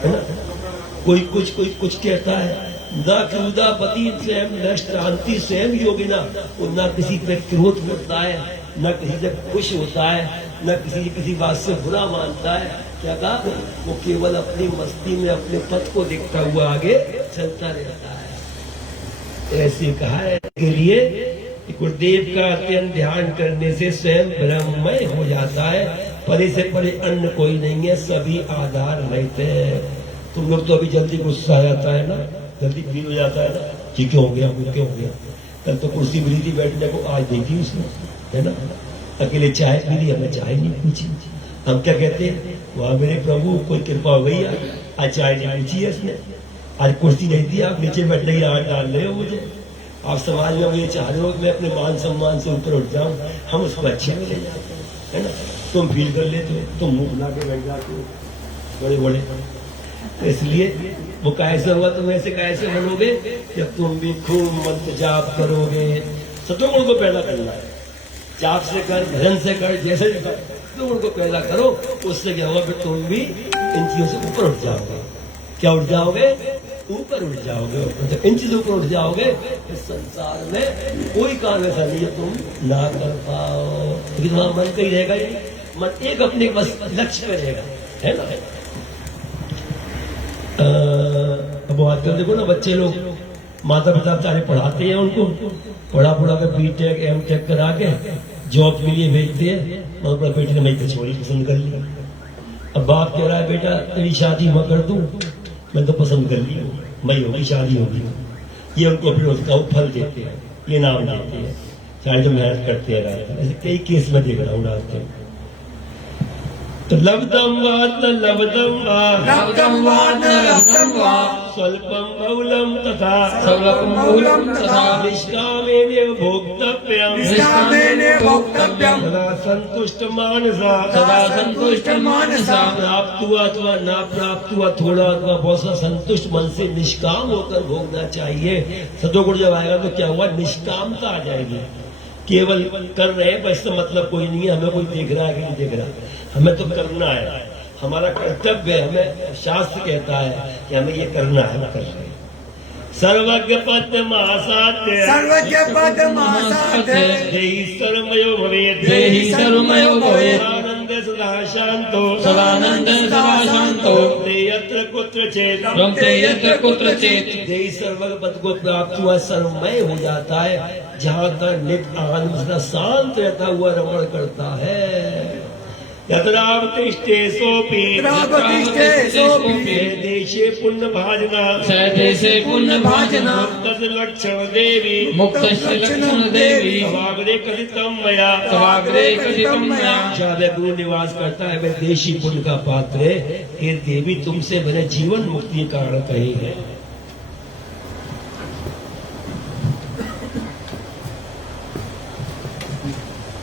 है ना। कोई कुछ कहता है। न क्रोधापति स्वयं न शांति स्वयं योगिना, वो न किसी पे क्रोध करता है, न किसी से खुश होता है, न किसी बात से बुरा मानता है। क्या कहा? वो केवल अपनी मस्ती में अपने पथ को देखता हुआ आगे चलता रहता है। ऐसे कहा है के लिए गुरुदेव का अत्यंत ध्यान करने से स्वयं ब्रह्ममय हो जाता है। परे से परे अन्य कोई नहीं है, सभी आधार रहते हैं। तुम लोग तो अभी जल्दी गुस्सा आ जाता है ना, जल्दी फील हो जाता है ना कि क्यों हो गया, क्यों हो गया। कल तो कुर्सी मिली थी बैठने को, आज देखी उसने, है ना। अकेले चाय पी ली, हमें चाय नहीं पूछी। हम क्या कहते हैं? वहाँ मेरे प्रभु कोई कृपा हो गई, आज चाय नहीं पूछी है उसने, आज कुर्सी नहीं दी, आप नीचे बैठने की आड़ डाल रहे हो मुझे। आप समाज में मुझे चाह रहे हो कि मैं अपने मान सम्मान से ऊपर उठ जाऊं, हम उसको अच्छे में ले जाते हैं, है ना। तुम फील कर लेते हो, तुम मुंह बना के बैठ जाते हो बड़े बड़े। इसलिए वो कैसे हुआ, तुम ऐसे कैसे बनोगे जब तुम भी खूब मंत्र जाप करोगे। सतोगुण को पैदा करना है, जाप से कर, भजन से कर, जैसे भी कर, सतोगुण को पैदा करो। उससे क्या होगा, फिर तुम भी इन चीजों से ऊपर उठ जाओगे। क्या उठ जाओगे? ऊपर उठ जाओगे। जब इन चीजों पर उठ जाओगे, इस संसार में कोई काम ऐसा नहीं है तुम ना कर पाओ। लेकिन वहां मन कहीं रहेगा ही, मन एक अपने बस लक्ष्य पे रहेगा, है ना। अब आजकल देखो ना, बच्चे लोग माता पिता सारे पढ़ाते हैं, उनको पढ़ा के बीटेक एमटेक करा के जॉब के लिए भेजते हैं। मतलब बेटे ने मैं छोड़ी पसंद कर ली। अब बाप कह रहा है बेटा तेरी शादी मैं कर दूं, मैं तो पसंद कर ली हूँ, मैं होगी शादी होगी। ये उनको फिर उसका फल देते हैं, ये नाम देते हैं, चाहे जो मेहनत करते हैं रात। ऐसे कई केस में देख रहा हूँ रात में। तो लब्धम वा न लब्धम वा, लब्धम वा न लब्धम वा, स्वल्पम बहुलम तथा स्वल्पम बहुलम तथा निष्कामेन भोक्तव्यम, निष्कामेन भोक्तव्यम, सदा संतुष्ट मानसा, सदा संतुष्ट मानसा, प्राप्त हुआ अथवा ना प्राप्त हुआ, थोड़ा अथवा बहुत सा संतुष्ट मन से निष्काम होकर भोगना चाहिए। सतोगुण जब आएगा तो क्या हुआ, निष्कामता आ जाएगी। केवल कर रहे हैं बस, मतलब कोई नहीं है, हमें कोई देख रहा है कि नहीं देख रहा, हमें तो करना है, हमारा कर्तव्य है। हमें शास्त्र कहता है कि हमें ये करना है, हम कर रहे हैं। सर्वज्ञ पद महासाध्य, सर्वज्ञ पद महासाध्य, देहि सर्वमयो भवेत्, देहि सर्वमयो भवेत्, सदानंद सदा शांतो, सदानंद सदा शांतो, यत्र कुत्रचित्, रमते यत्र कुत्रचित्। देहि सर्वज्ञ पद को प्राप्त हुआ सर्वमय हो जाता है, जहाँ तक नित्य आनंद सदा शांत रहता हुआ रमण करता है। यत्रावतिष्ठे सोऽपि, यत्रावतिष्ठे सोऽपि, देशे पुण्य भाजना, देशे पुण्य भाजना, तद लक्षण देवी, मुक्तस्य लक्षण देवी, सभाग्रे कथितं मया, सभाग्रे कथितं मया। जब गुरु निवास करता है, मैं देशी पुण्य का पात्र है, हे देवी तुमसे मैंने जीवन मुक्ति का कारण कही है।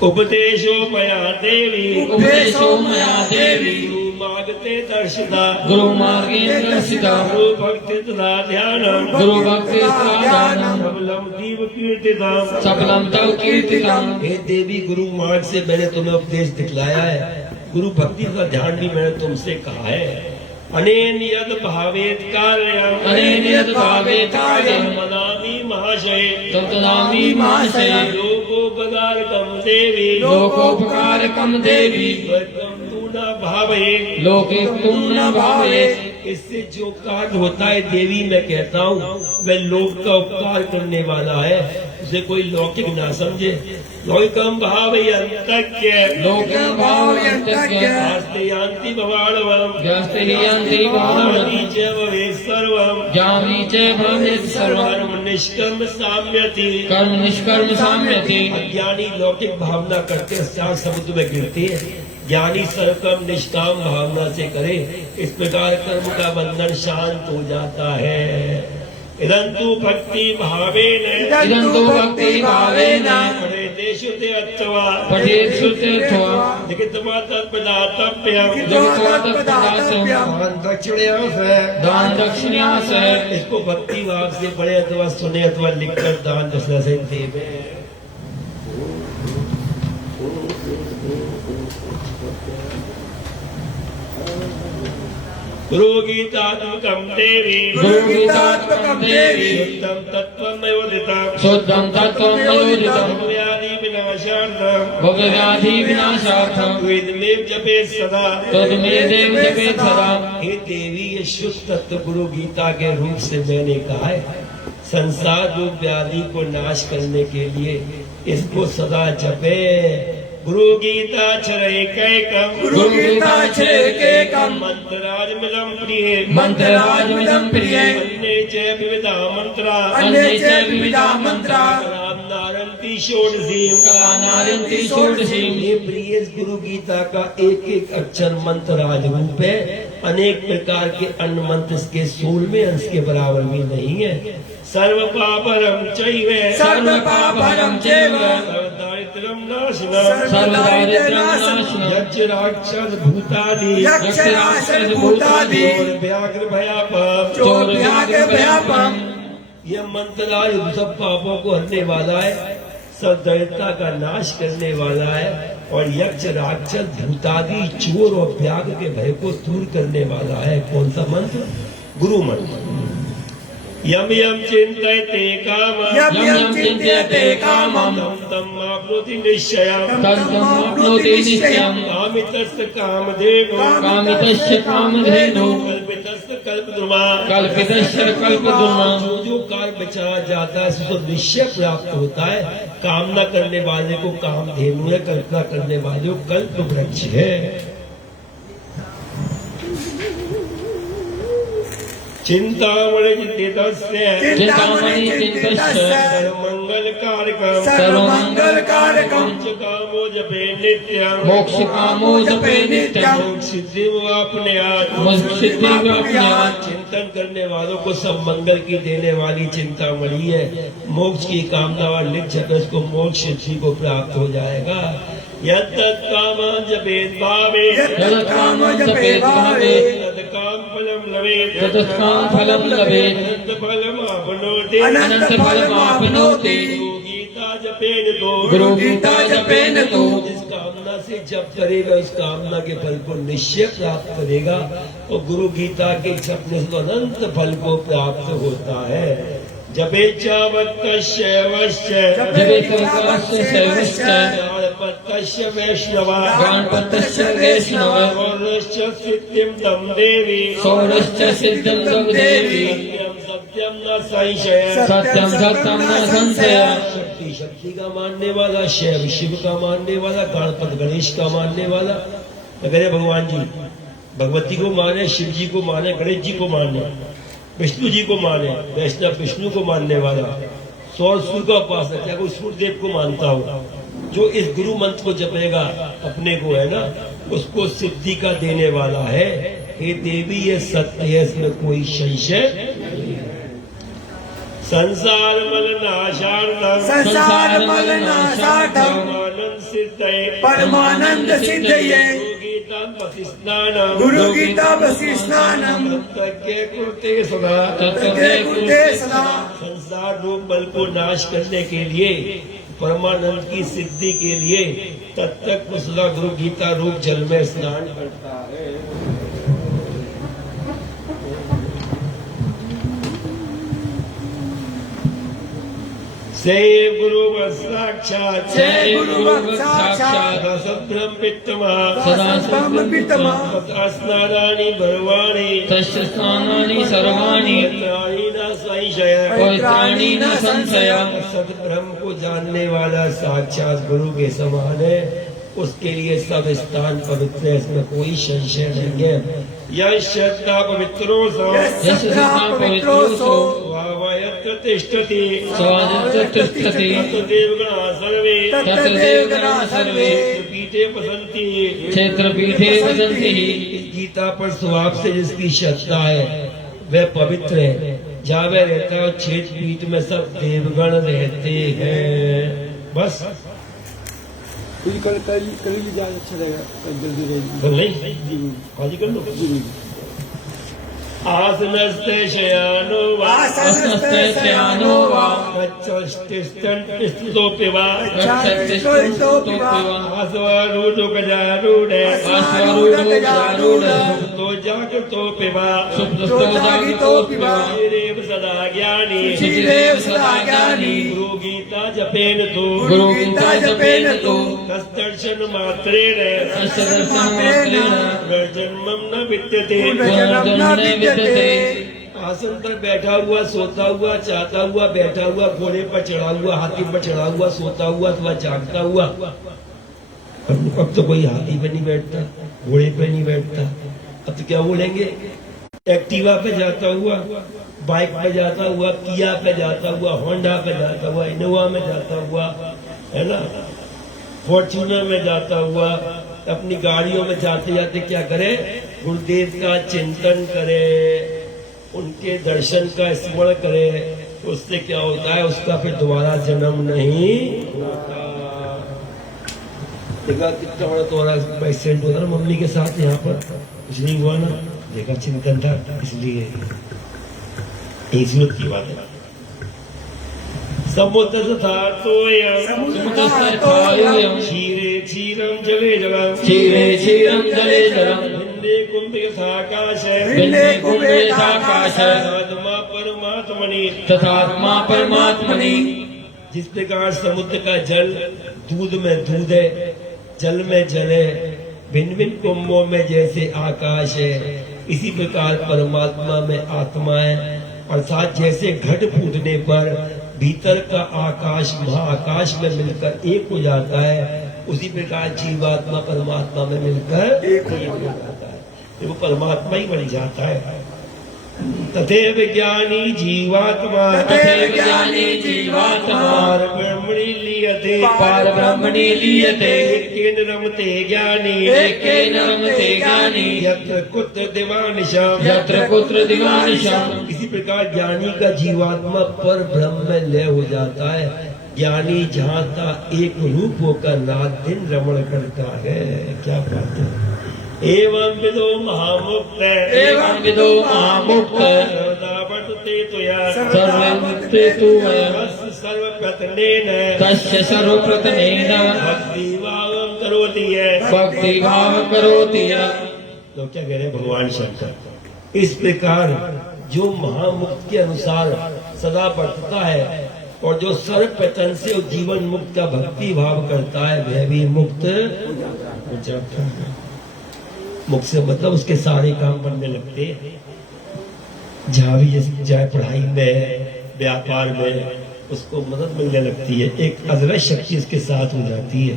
उपदेशो मया देवी, उपदेशो मया देवी, गुरु मार्गते दर्शिता, गुरु मार्गे दर्शिता, गुरु भक्ति तथा ध्यानम, गुरु भक्ति तथा ध्यानम, सबलम दीव कीर्तितम, सबलम तव कीर्तितम। हे देवी गुरु मार्ग से मैंने तुम्हें उपदेश दिखलाया है, गुरु भक्ति का ध्यान भी मैंने तुमसे कहा है। अनेन यद भावेत कार्यम, अनेन यद भावेत कार्यम, मनामि महाशय, तत्तदामि महाशय, लोकोपकारकम देवी, लोकोपकारकम देवी, तू न भावे, लोके तुम न भावे। इससे जो कार्य होता है देवी मैं कहता हूँ, वह लोक का उपकार करने वाला है, उसे कोई लौकिक ना समझे। लौकिकम भाव यंतज्ञ, लोकं भावयन्तज्ञ, आस्ते यान्ति भवाणवम्, यस्ते हि यान्ति भावम्, ज्ञानी च भवेत् सर्वम्, ज्ञानी च भवेत् सर्वम्, कर्म निष्कर्म साम्यति, कर्म निष्कर्म साम्यति। अज्ञानी लौकिक भावना करते सात समुद्र में गिरते हैं, ज्ञानी सर्वकर्म निष्काम भावना से करे, इस प्रकार कर्म का बंधन शांत हो जाता है। इदंतु भक्ति भावेन, इदंतु भक्ति भावेन, पठेतेषु ते अथवा, पठेत्सु ते अथवा, लिखित्वा तत्पदातव्यम्, लिखित्वा तत्पदातव्यम्, दान दक्षिण्यास है, दान दक्षिण्यास है। इसको भक्ति भाव से पढ़े अथवा सुने अथवा लिखकर दान दक्षिणा से देवे। गुरु गीतात्मकं देवी गुरु गीतात्मकं देवी शुद्धं तत्त्वमयोदितं शुद्धं तत्त्वमयोदितं व्याधि विनाशार्थं भवव्याधि विनाशार्थं वेदमेव जपेत् सदा तद्मेदेव जपेत् सदा। हे देवी, ये शुद्ध तत्व गुरु गीता के रूप से मैंने कहा है। संसार रूप व्याधि को नाश करने के लिए इसको सदा जपे। गुरु गीता चरैकैकं गुरु गीता चरैकैकं मंत्रराजमिदं प्रिये मंत्रराजमिदं प्रिये अन्ये च विविधा मंत्रा अन्ये च विविधा मंत्रा नारन्ति षोडशीं कलानारन्ति षोडशीं। ये प्रिय गुरु गीता का एक एक अक्षर मंत्र राज रूप है। अनेक प्रकार के अन्य मंत्र इसके 16वें अंश के बराबर भी नहीं है। सर्व पापरम चैव सर्व पापहरं चैव सर्वदारिद्र्यं नाशनम् सर्वदारिद्र्यनाशनम् यज्ञ राक्षस भूतादि यक्ष राक्षस भूतादि चोर व्याघ्र भयापम चोर व्याघ्र भयापम। यह मंत्र आज सब पापों को हरने वाला है, सब दैत्यता का नाश करने वाला है और यक्ष राक्षस भूतादि चोर और व्याघ्र के भय को दूर करने वाला है। कौन सा मंत्र? गुरु मंत्र। यम यम चिंतयते कामं यम यम चिंतयते कामं तं तं आप्नोति निश्चयम् तन्माप्नोति निश्चयम्। कामितस्य कामधेनु कामितस्य कामधेनु कल्पितस्य कल्पद्रुमा कल्पितस्य कल्पद्रुमा। जो कार्य बचा जाता है उसको निश्चय प्राप्त होता है। कामना करने वाले को कामधेनु है, कल्पना करने वाले को कल्प वृक्ष है। चिंतामणि चिंतितस्य चिंतामणि चिंतस्य सर्वमंगल कारकम् सर्वमंगल कारकम् कामो जपे नित्यम् मोक्ष कामो जपे नित्यम् मोक्ष सिद्धि वापनयात् मोक्ष सिद्धि वापनयात्। चिंतन करने वालों को सब मंगल की देने वाली चिंतामणि है। मोक्ष की कामना वाले जगत को मोक्ष सिद्धि को प्राप्त हो जाएगा। यत् काम जपेत भावे यत् काम जपेत भावे तत् काम फलम लभेत तत् काम फलम लभेत अनंत फलम आपनोति अनंत फलम आपनोति। गीता जपेन तो गुरु गीता जपेन तो जिस कामना से जप करेगा उस कामना के फल को निश्चय प्राप्त करेगा और गुरु गीता के जपने से अनंत फल को प्राप्त होता है। जपे चावत्तस्य जपे चावत्तस्य शैवश्च गणपतस्य वैष्णवा गणपतस्य वैष्णवा षोडश्च सिद्धिं तं देवी षोडश्च सिद्धिं तं देवी सत्यं न संशय सत्यं सत्यं न संशय। शक्ति शक्ति का मानने वाला, शैव शिव का मानने वाला, गणपत गणेश का मानने वाला। अगर भगवान जी भगवती को माने, शिव जी को माने, गणेश जी को माने, विष्णु जी को माने, वैष्णव विष्णु को मानने वाला, सौर सूर्य का उपासक, क्या कोई सूर्यदेव को मानता हो, जो इस गुरु मंत्र को जपेगा अपने को है ना, उसको सिद्धि का देने वाला है। हे देवी ये सत्य है, इसमें कोई संशय नहीं। संसार मल नाशार्थम संसार मल नाशार्थम परमानंद सिद्धये परमानंद सिद्धये गुरु गीता वसी स्नानम तत्त्वज्ञ कुरुते सदा तत्त्वज्ञ कुरुते सदा। संसार रूप बल को नाश करने के लिए, परमानंद की सिद्धि के लिए तत्व सदा गुरु गीता रूप जल में स्नान करता है। से गुरु साक्षात जय गुरु साक्षात सद्ब्रह्म वित्तमा सदा ब्रह्म पितमा स्नानानि भर्वाणि तस्य स्नानानि सर्वाणि पवित्राणि न संशय पवित्राणि न संशय। सद्ब्रह्म को जानने वाला साक्षात गुरु के समान है, उसके लिए सब स्थान पवित्र है, इसमें कोई संशय नहीं है। यह श्रद्धा पवित्रो सो यस्या पवित्रो सो वायत्र तिष्ठति स्वायत्र तिष्ठति देवगणा सर्वे तत्र देवगणा सर्वे पीठे बसंती क्षेत्रपीठे वसन्ति। गीता पर स्वभाव से जिसकी श्रद्धा है वह पवित्र है। जहाँ वह रहता है क्षेत्र पीठ में सब देवगण रहते हैं। बस कल लीजिए, अच्छा रहेगा, जल्दी रहेगी। कल नहीं, आज ही कर लो। आसनस्ते शयानो वा आसनस्ते शयानो वा गच्छतिष्ठन्तिष्ठितोऽपि वा गच्छतिष्ठितोऽपि वा आसवारूढो गजारूढे अश्वारूढगजारूढः सुप्तो जागृतोऽपि वा सुप्तो जागृतोऽपि वा धीरेव सदा ज्ञानी चिरेव सदा ज्ञानी गुरु गीता जपेन तु गुरु गीता जपेन तु तद्दर्शन मात्रेण दर्शनमात्रेण पुनर्जन्मं न विद्यते पुनर्जन्म न विद्यते। आसन पर बैठा हुआ, सोता हुआ, चाहता हुआ, बैठा हुआ, घोड़े पर चढ़ा हुआ, हाथी पर चढ़ा हुआ, सोता हुआ अथवा जागता हुआ। अब तो कोई हाथी पे नहीं बैठता, घोड़े पे नहीं बैठता। अब तो क्या बोलेंगे? एक्टिवा पे जाता हुआ, बाइक पे जाता हुआ, किया पे जाता हुआ, होंडा पे जाता हुआ, इनोवा में जाता हुआ, है ना, फॉर्च्यूनर में जाता हुआ, अपनी गाड़ियों में जाते जाते क्या करे? गुरुदेव का चिंतन करे, उनके दर्शन का स्मरण करे। उससे क्या होता है? उसका फिर दोबारा जन्म नहीं होता। देखा कितना बड़ा तुम्हारा एक्सीडेंट होता ना मम्मी के साथ यहाँ पर, कुछ नहीं हुआ ना? देखा चिंतन था, इसलिए एक जरूरत की बात है। समुद्र तथा क्षीरे क्षीरम जले जलम क्षीरे क्षीरम जले जलम भिन्ने कुंभ यथाकाश भिन्ने कुंभ यथाकाश आत्मा परमात्मनि तथात्मा परमात्मनि। जिस प्रकार समुद्र का जल दूध में दूध है, जल में जल है, भिन्न भिन्न कुंभों में जैसे आकाश है, इसी प्रकार परमात्मा में आत्मा है। अर्थात जैसे घट फूटने पर भीतर का आकाश महाआकाश में मिलकर एक हो जाता है, उसी प्रकार जीवात्मा परमात्मा में मिलकर एक हो जाता है, तो वो परमात्मा ही बन जाता है। तथैव ज्ञानी जीवात्मा तथैव ज्ञानी जीवात्मा पारब्रह्मणि लीयते पारब्रह्मणि लीयते एकेन रमते ज्ञानी एकेन रमते ज्ञानी यत्र कुत्र दिवानिशम् यत्र कुत्र दिवानिशम्। इसी प्रकार ज्ञानी का जीवात्मा पर ब्रह्म में लय हो जाता है। ज्ञानी जहाँ था एक रूप होकर रात दिन रमण करता है। क्या बात है? एवं विदो महामुक्त एवं विदो महामुक्त सर्वदावर्तते त्वया सर्वमुक्ते तु सर्वप्रतनेन तस्य सर्वप्रतनेन भक्तिभावं करोति यः भक्ति भाव करोति यः। तो क्या कह रहे हैं भगवान शंकर? इस प्रकार जो महामुक्त के अनुसार सदा बढ़ता है और जो सर्वप्रतन से जीवन मुक्त का भक्ति भाव करता है, वह भी मुक्त हो जाता है। मुक्त से मतलब उसके सारे काम बनने लगते हैं। जहाँ भी जाए पढ़ाई में, व्यापार में, उसको मदद मिलने लगती है। एक अदृश्य शक्ति उसके साथ हो जाती है।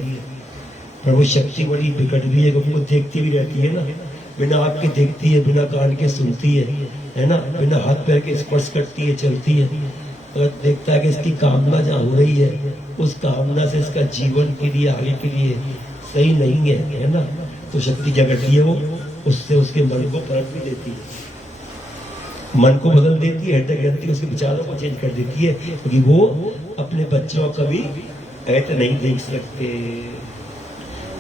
पर वो शक्ति बड़ी विकट भी है, वो देखती भी रहती है ना, बिना आँख के देखती है, बिना कान के सुनती है ना, बिना हाथ पैर के स्पर्श करती है, चलती है। अगर देखता है कि इसकी कामना जहाँ हो रही है, उस कामना से इसका जीवन के लिए, आगे के लिए सही नहीं है ना, तो शक्ति क्या करती है? वो उससे उसके मन को परख भी देती है, मन को बदल देती है, हृदय ग्रंथि उसके विचारों को चेंज कर देती है, क्योंकि वो अपने बच्चों को कभी ऐसे नहीं देख सकते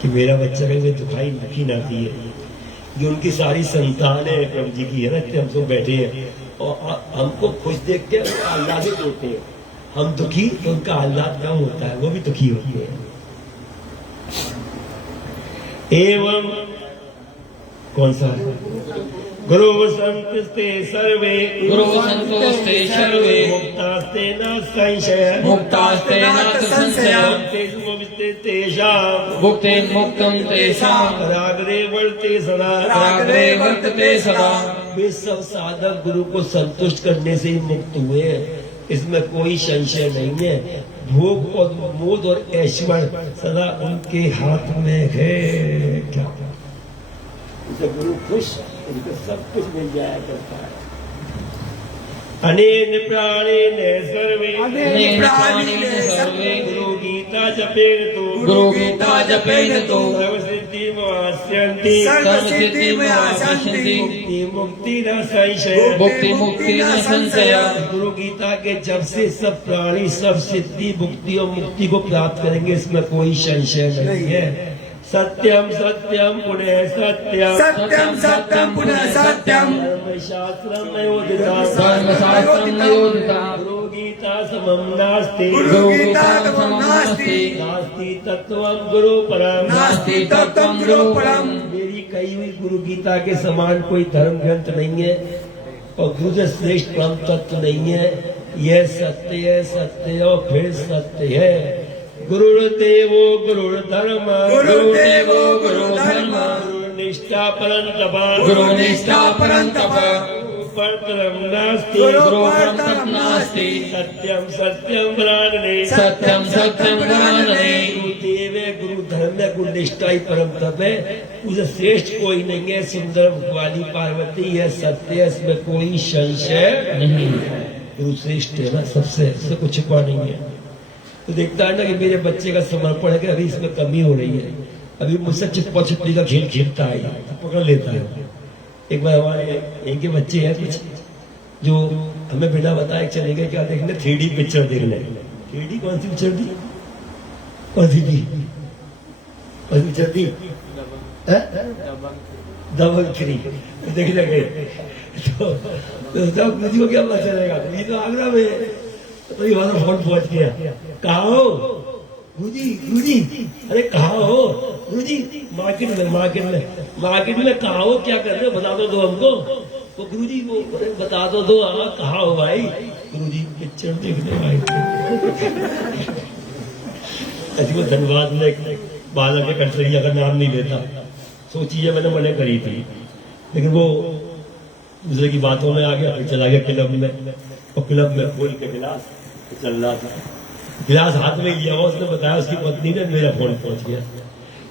कि मेरा बच्चा कभी दुखी ना दिए। ये उनकी सारी संतान है प्रभु जी की, है ना, हम सब बैठे हैं और हमको खुश देख के आह्लादित होते हैं। हम दुखी तो उनका आह्लाद कम होता है, वो भी दुखी होते हैं। एवं कौन सा है? गुरु संतस्ते सर्वे गुरु संतोस्ते सर्वे मुक्तास्ते न संशय मुक्तास्ते न संशय मुक्ते मुक्तं तेषां रागरे वर्ते सदा रागरे वर्तते सदा। वे सब साधक गुरु को संतुष्ट करने से ही मुक्त हुए हैं, इसमें कोई संशय नहीं है। भोग और मोद और ऐश्वर्य सदा उनके हाथ में है। क्या जब गुरु खुश, उनको सब कुछ मिल जाया करता है। अनेन प्राणेन सर्वे अनेन प्राणेन सर्वे गुरु गीता जपेन तो गुरु गीता जपेन तो सर्वसिद्धिमवाप्स्यन्ति सर्वसिद्धिमवाप्स्यन्ति मुक्ति मुक्ति न संशय मुक्ति मुक्ति न संशय। गुरु गीता के जब से सब प्राणी सब सिद्धि मुक्ति और मुक्ति को प्राप्त करेंगे, इसमें कोई संशय नहीं है। सत्यम सत्यम पुनः सत्यम सत्यम सत्यम पुनः सत्यम धर्मशास्त्रम नयोदिता धर्मशास्त्रं नयोदिता गुरु गीता समम नास्ति गुरु गीता तमं नास्ति नास्ति तत्वम गुरु परम नास्ति तत्त्वं गुरु परम। मेरी कही हुई गुरु गीता के समान कोई धर्म ग्रंथ नहीं है और गुरु से श्रेष्ठ परम तत्व नहीं है। यह सत्य और फिर सत्य है। गुरुर्देवो गुरुर्धर्म गुरुर्देवो गुरुधर्म गुरुनिष्ठा परन्तप गुरुनिष्ठा परन्तप परतरं नास्ति गुरु परतरं नास्ति सत्यम सत्यम वरानने सत्यं सत्यं वरानने गुरुदेव गुरु धर्म गुरुनिष्ठा ही परम तप है। उसे श्रेष्ठ कोई नहीं है। सुंदर वाली पार्वती यह सत्य है, इसमें कोई संशय नहीं। गुरु श्रेष्ठ है ना, सबसे कुछ छुपा नहीं है। तो देखता है ना कि मेरे बच्चे का समर्पण है कि अभी इसमें कमी हो रही है, अभी मुझसे चिप्पा छिप्पी का खेल खेलता है, तो पकड़ लेता है। एक बार हमारे इनके बच्चे हैं कुछ जो हमें बिना बताए चले गए क्या देखने, 3D पिक्चर देखने। 3D कौन सी पिक्चर थी? कौन सी थी? कौन सी पिक्चर थी? दबंग 3 देखने गए। तो मुझे को क्या पता चलेगा, ये तो आगरा में। तो ये वाला फोन पहुंच गया, कहा हो गुरुजी, अरे कहा हो गुरुजी? मार्केट में कहा हो, क्या कर रहे हो, बता दो हमको। वो गुरुजी वो बता दो हाँ कहा हो भाई? गुरुजी पिक्चर देखने आए थे। ऐसी को धन्यवाद में बालक के कंट्री का नाम नहीं लेता, सोचिए मैंने मने करी थी, लेकिन वो दूसरे की बातों में आ गया, फिर चला गया क्लब में। और क्लब में खोल के गिलास चल रहा था, गिलास हाथ में लिया हुआ, उसने बताया उसकी पत्नी ने, मेरा फोन पहुंच गया।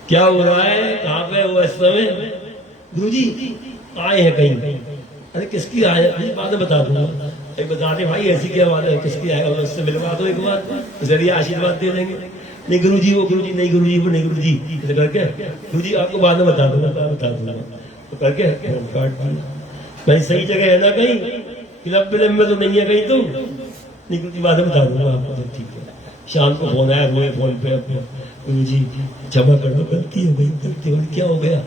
क्या हो रहा है, कहाँ पे वो इस समय? गुरुजी आए हैं कहीं। अरे किसकी आए हैं? बाद में बता दूंगा। एक बता दे भाई ऐसी क्या बात है, किसकी आएगा, उससे मिलवा दो एक बार, जरिए आशीर्वाद दे देंगे। नहीं गुरुजी वो गुरुजी नहीं, गुरुजी वो नहीं, गुरुजी ऐसे करके गुरुजी आपको बाद में बता दूंगा, बता दूंगा। तो करके फोन काट दिया। भाई सही जगह है ना कहीं, क्लब विलब में तो नहीं है कहीं तुम? नहीं गुरुजी बाद में बता दूंगा आपको। तो ठीक है। शाम को फोन आया, रोए फोन पे, गुरुजी क्षमा कर दो, गलती हो गई, गलती हो गई। क्या हो गया?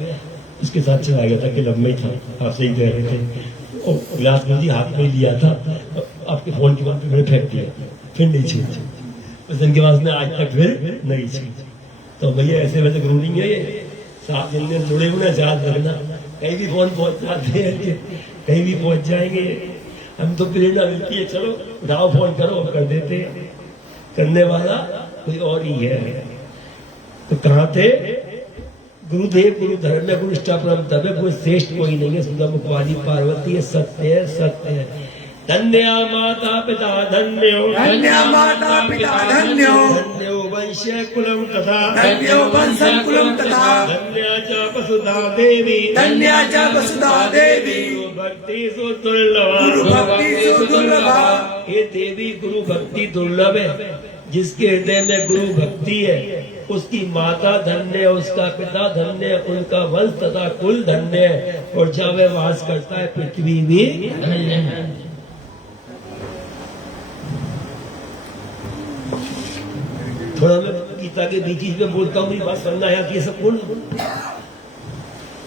उसके साथ चला गया था, क्लब में ही था, आपसे ही कह रहे थे। और गिलास गुरुजी हाथ में लिया था, आपके फोन के बाद मैंने फेंक दिया, फिर नहीं छूटी। उस दिन के बाद में आज तक फिर नहीं छूटी। तो भैया ऐसे वैसे गुरु नहीं है ये, साथ दिन जुड़े हुए ना, याद रखना। कहीं भी फोन पहुंच जाते हैं, कहीं भी पहुंच जाएंगे। हम तो प्रेरणा मिलती है, चलो उठाओ फोन करो, हम कर देते हैं। करने वाला कोई और ही है। तो कहाँ थे? गुरुदेव गुरु धर्म में गुरुष्ठा परम तब है, कोई श्रेष्ठ कोई नहीं है। सुंदर मुखवाली पार्वती है, सत्य है, सत्य है। धन्या माता पिता धन्यो, धन्या माता पिता धन्यो, धन्यो वंश कुलम तथा, धन्यो वंशं कुलं तथा, धन्या च वसुधा देवी, धन्या च वसुधा देवी, भक्ति सु दुर्लभा, गुरु भक्ति सु दुर्लभा। हे देवी गुरु भक्ति दुर्लभ है। जिसके हृदय में गुरु भक्ति है उसकी माता धन्य है, उसका पिता धन्य है, उनका वंश तथा कुल धन्य है, और जहाँ वह वास करता है पृथ्वी भी धन्य है। थोड़ा मैं गीता के बीच में बोलता हूँ, बात समझना है कि ये सब बोल।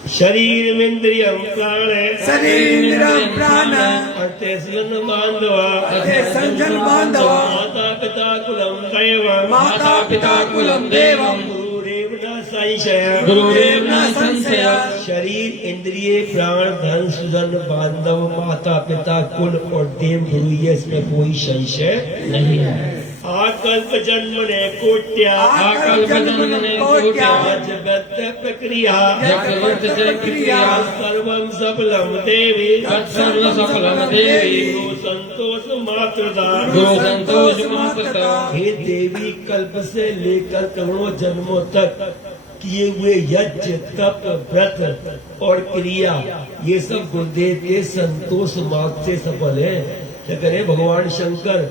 शरीर इंद्रियम प्राण, शरीरं प्राण, अर्थे संजन बांधवा, अर्थे संजन बांधवा, माता पिता कुलम दैवम, माता पिता कुलं देवं, गुरुरेव न संशय, गुरुरेव न संशय। शरीर इंद्रिय प्राण धन सुजन बांधव माता पिता कुल और देव गुरु, ये इसमें कोई संशय नहीं है। आकल्प जन्म ने कोट्या, आकल्प जन्म ने कोट्या, जगत प्रक्रिया, जगत प्रक्रिया, सर्वं सफलम देवी, सर्व सफलम देवी, गुरु संतोष मात्रता, गुरु संतोष मात्रता। हे देवी कल्प से लेकर करोड़ों जन्मों तक किए हुए यज्ञ तप व्रत और क्रिया, ये सब गुरुदेव के संतोष मार्ग से सफल है। क्या करे भगवान शंकर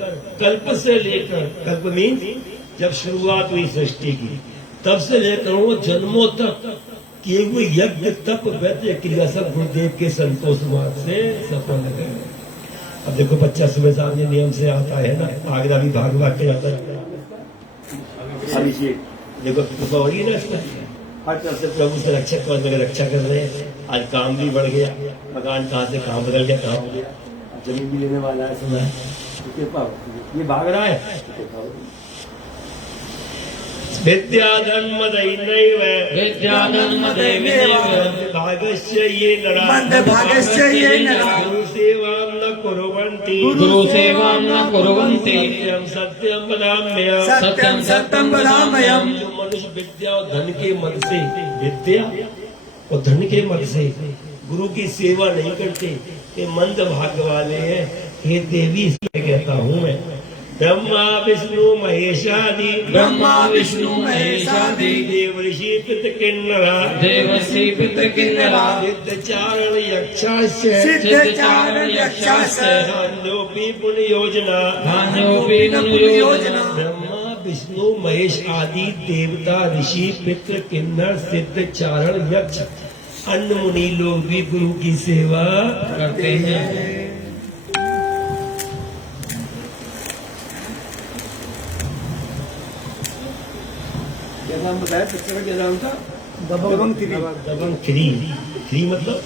कल्प से लेकर, कल्प मीन जब शुरुआत हुई सृष्टि की, तब से लेकर जन्मों तक किए हुए यज्ञ तप व्रत क्रिया सब गुरुदेव के संतोष मार्ग से सफल है। अब देखो बच्चा सुबह शाम ये नियम से आता है ना, आगरा भी भाग भाग के जाता है। अब ये देखो कृपा हो रही है ना इसमें, हर तरफ से प्रभु से रक्षक पद में रक्षा कर रहे हैं। आज काम भी बढ़ गया, मकान कहाँ से कहाँ बदल गया, कहाँ हो गया, जमीन भी लेने वाला है, सुना है कृपा ये भाग रहा है। विद्या धर्म दैनैव विद्याधर्म दैवैव भागस्य ये नरा मन्दभागस्य ये नरा गुरु सेवां न कुर्वन्ति गुरु सेवां न कुर्वन्ति सत्यं सत्यं वदाम्यहम् सत्यं सत्यं वदाम्यहम्। जो मनुष्य विद्या और धन के मद से, विद्या और धन के मद से गुरु की सेवा नहीं करते, ये मंद भाग्य वाले हैं। हे देवी, इसलिए कहता हूँ मैं, ब्रह्मा विष्णु महेशादि ब्रह्मा विष्णु महेशादि देव ऋषि पितृ किन्नरा देवसी पितृ किन्नरा सिद्ध चारण यक्षास्य सिद्धचारण यक्षास्य धान्योपि पुण्य योजना धान्योपि योजना। ब्रह्मा विष्णु महेश आदि देवता ऋषि पितृ किन्नर सिद्ध चारण यक्ष अन्य मुनि लोग भी गुरु की सेवा करते हैं। क्या नाम बताया पिक्चर का, क्या नाम था? दबंग थ्री। दबंग थ्री। थ्री मतलब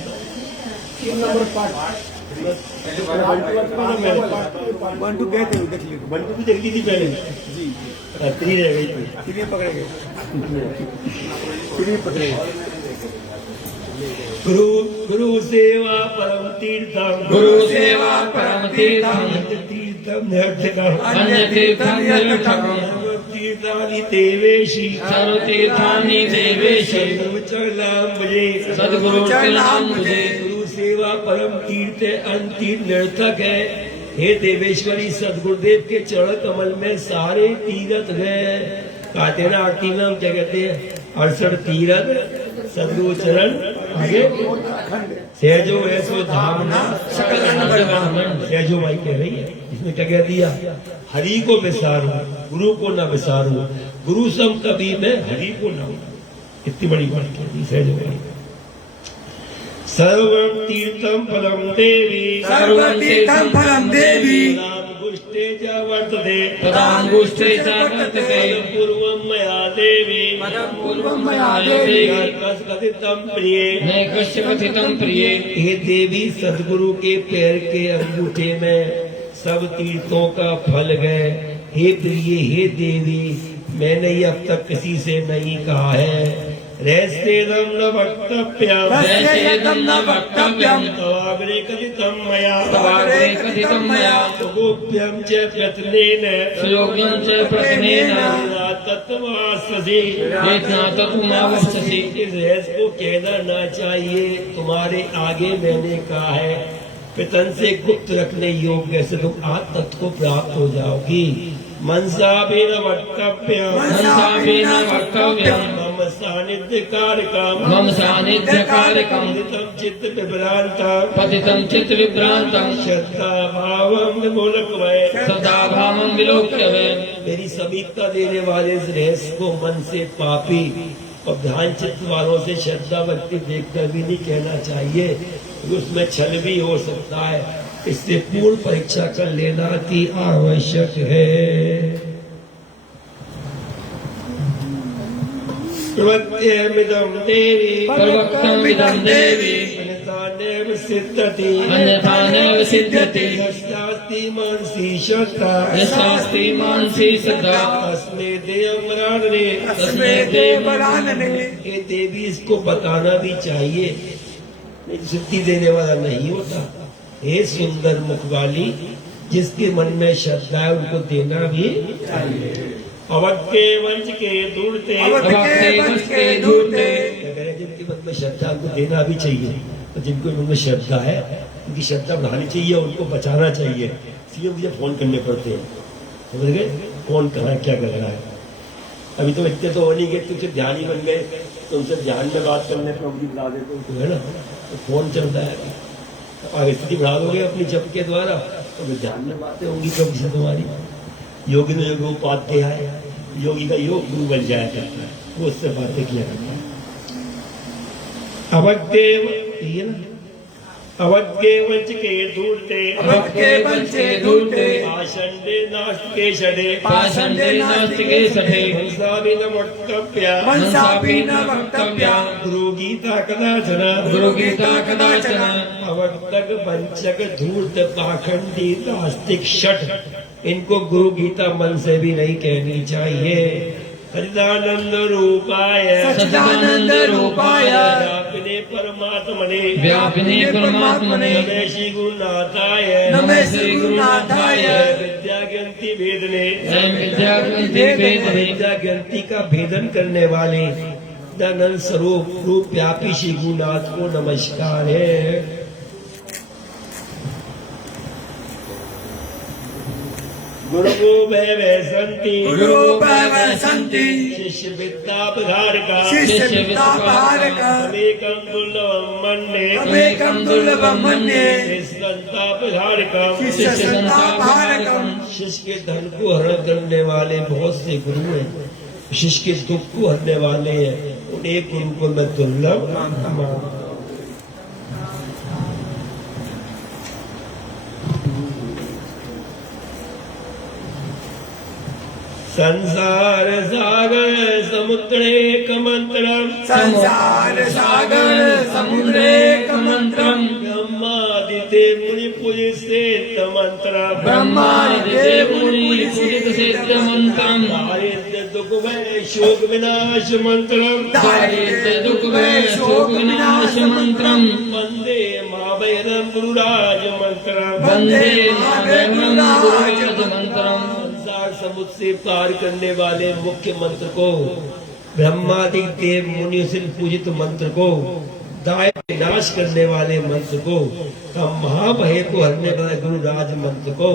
वन टू गए थे, देख ली बंटू भी देख ली थी पहले जी। थ्री रह गई थी। थ्री पकड़े गए, थ्री पकड़े गए। गुरु गुरु सेवा परम तीर्थम गुरु सेवा परम तीर्थम तीर्थम नर्थकम अन्य तीर्थम निरर्थकम तीर्थानि देवेशि सर्वतीर्थानि देवेशि चरणाम्बुजे सद्गुरु चरणाम्बुजे। गुरु सेवा परम तीर्थ अंतिम निरर्थक है। हे देवेश्वरी, सदगुरुदेव के चरण कमल में सारे तीर्थ गए। कहते ना आरती में हम क्या कहते हैं, 68 तीर्थ सदगुरु चरण आगे सहजो ऐसो धामना सकल नगरवामन। सहजो भाई कह रही है, इसमें क्या कह दिया, हरि को विसारू गुरु को न विसारू, गुरु सम कभी मैं हरि को न हूं। इतनी बड़ी बात कह दी सहजो भाई। सर्वं तीर्थम फलम देवी सर्वतीर्थं फलं देवी नामगुष्टे च वर्तते तदांगुष्ठे च वर्तते पूर्वं मया देवी पदं पूर्वं मया देवी कथितं प्रिये नैकस्य कथितं प्रिये। हे देवी, सदगुरु के पैर के अंगूठे में सब तीर्थों का फल है। हे प्रिय, हे देवी, मैंने ये अब तक किसी से नहीं कहा है। रहस्येदं न वक्तव्यम् रहस्येदं न वक्तव्यम् तवाग्रे कथितं मया तवाग्रे कथितं मया गोप्यं च प्रयत्नेन श्लोक्यं च प्रश्नेन तत्त्वमवस्यसि। वेदना तत्त्वमवस्यसि। इस रहस्य को कहना ना चाहिए, तुम्हारे आगे मैंने कहा है। पितन से गुप्त रखने योग्य से तुम आत्म तत्व को प्राप्त हो जाओगी। मनसा बिन वक्तव्यम् मनसा बिन वक्तव्यम् मम सानिध्य कारकम् मम सानिध्य कारकम् पतितं चित्त विभ्रान्तं पतितं चित्त विभ्रान्तं श्रद्धा भावं विमूलकमय। श्रद्धाभावं विलोक्य वे। मेरी समीपता देने वाले इस रहस्य को मन से पापी और ध्यान चित्त वालों से श्रद्धा भक्ति देखकर भी नहीं कहना चाहिए, क्योंकि उसमें छल भी हो सकता है। इससे पूर्ण परीक्षा कर लेना की आवश्यक है। प्रवक्त्यमिदं देवी प्रवक्तमिदं देवी अन्यथा नैव सिद्ध्यति अन्यथा नैव सिद्ध्यति यस्यास्ति मनसि श्रद्धा यस्यास्ति मानसी श्रद्धा तस्मै देवरानने तस्मै देवरानने। ये देवी, इसको बताना भी चाहिए, नहीं तो सिद्धि देने वाला नहीं होता। हे सुंदर मुख वाली, जिसके मन में श्रद्धा है उनको देना भी चाहिए। अवध के वंश के दूरते अवध के वंश के दूरते। जिनके मन में श्रद्धा उनको देना भी चाहिए, तो जिनको मन में श्रद्धा है उनकी श्रद्धा बढ़ानी चाहिए, उनको बचाना चाहिए। इसलिए मुझे फोन करने पड़ते हैं, समझ गए, कौन कर रहा है, क्या कर रहा है। अभी तो इतने तो हो नहीं गए, तुमसे ध्यान ही बन गए, तुमसे ध्यान में बात करने प्रभु जी बुला देते तो है ना, तो फोन चलता है। अगर स्थिति बढ़ा दोगे अपनी जप के द्वारा तो ध्यान में बातें होंगी प्रभु से तुम्हारी। योगी ने योग उपाध्याय, योगी का योग गुरु बन जाया करता है, वो उससे बातें किया करता है। अवदेव ये ना अवध के वंश के ढूंढते, अवध के वंश के ढूंढते, पाषंडे नास्त के षडे, पाषंडे नास्तिके सठे हंसाभिन वक्तव्या, मनसापि न वक्तव्या, गुरु गीता कदाचन, गुरु गीता कदाचन अवक्तक पंचक धूर्त पाखंडी नास्तिक षट, इनको गुरु गीता मन से भी नहीं कहनी चाहिए। सच्चिदानंद रूपाय, सच्चिदानंद रूपाय, व्यापिने परमात्मने, व्यापिने परमात्मने नमः श्री गुरुनाथाय, नमः श्री गुरुनाथाय, विद्याज्ञान्ति भेदने, विद्याग्रंथि वेदने विद्याज्ञान्ति का भेदन करने वाले दानंद स्वरूप रूप व्यापी श्री गुरुनाथ को नमस्कार है। गुरु वैवसंति, गुरु वैवसंति, शिष्य विद्यापहारका, शिष्य विद्यापहारका, तमेकं दुर्लभं मन्ये, तमेकं दुर्लभं मन्ये, शिष्यसंतापहारका, शिष्य संतापहारकम्। शिष्य के धन को हरण करने वाले बहुत से गुरु हैं, शिष्य के दुख को हरने वाले हैं, उन एक गुरु को मैं दुर्लभ मानता हूँ। संसार सागर समुद्रेक मंत्रम, संसार सागर समुद्रेक मंत्रम, ब्रह्मादिदेव मुनि पूजित मंत्रम, ब्रह्मादिदेव मुनि पूजित सिद्ध मंत्रम, दारिद्र्य दुख भय शोक विनाश मंत्रम, दारिद्र्य दुख भय शोक विनाश मंत्रम, वंदे महाभैरव गुरुराज मंत्रम, वंदे मातरम गुरुराज मंत्रम। संसार समुद्र से पार करने वाले मुख्य मंत्र को, ब्रह्मादि देव मुनि से पूजित मंत्र को, दायित्व विनाश करने वाले मंत्र को, महाभय को हरने वाले गुरु राज मंत्र को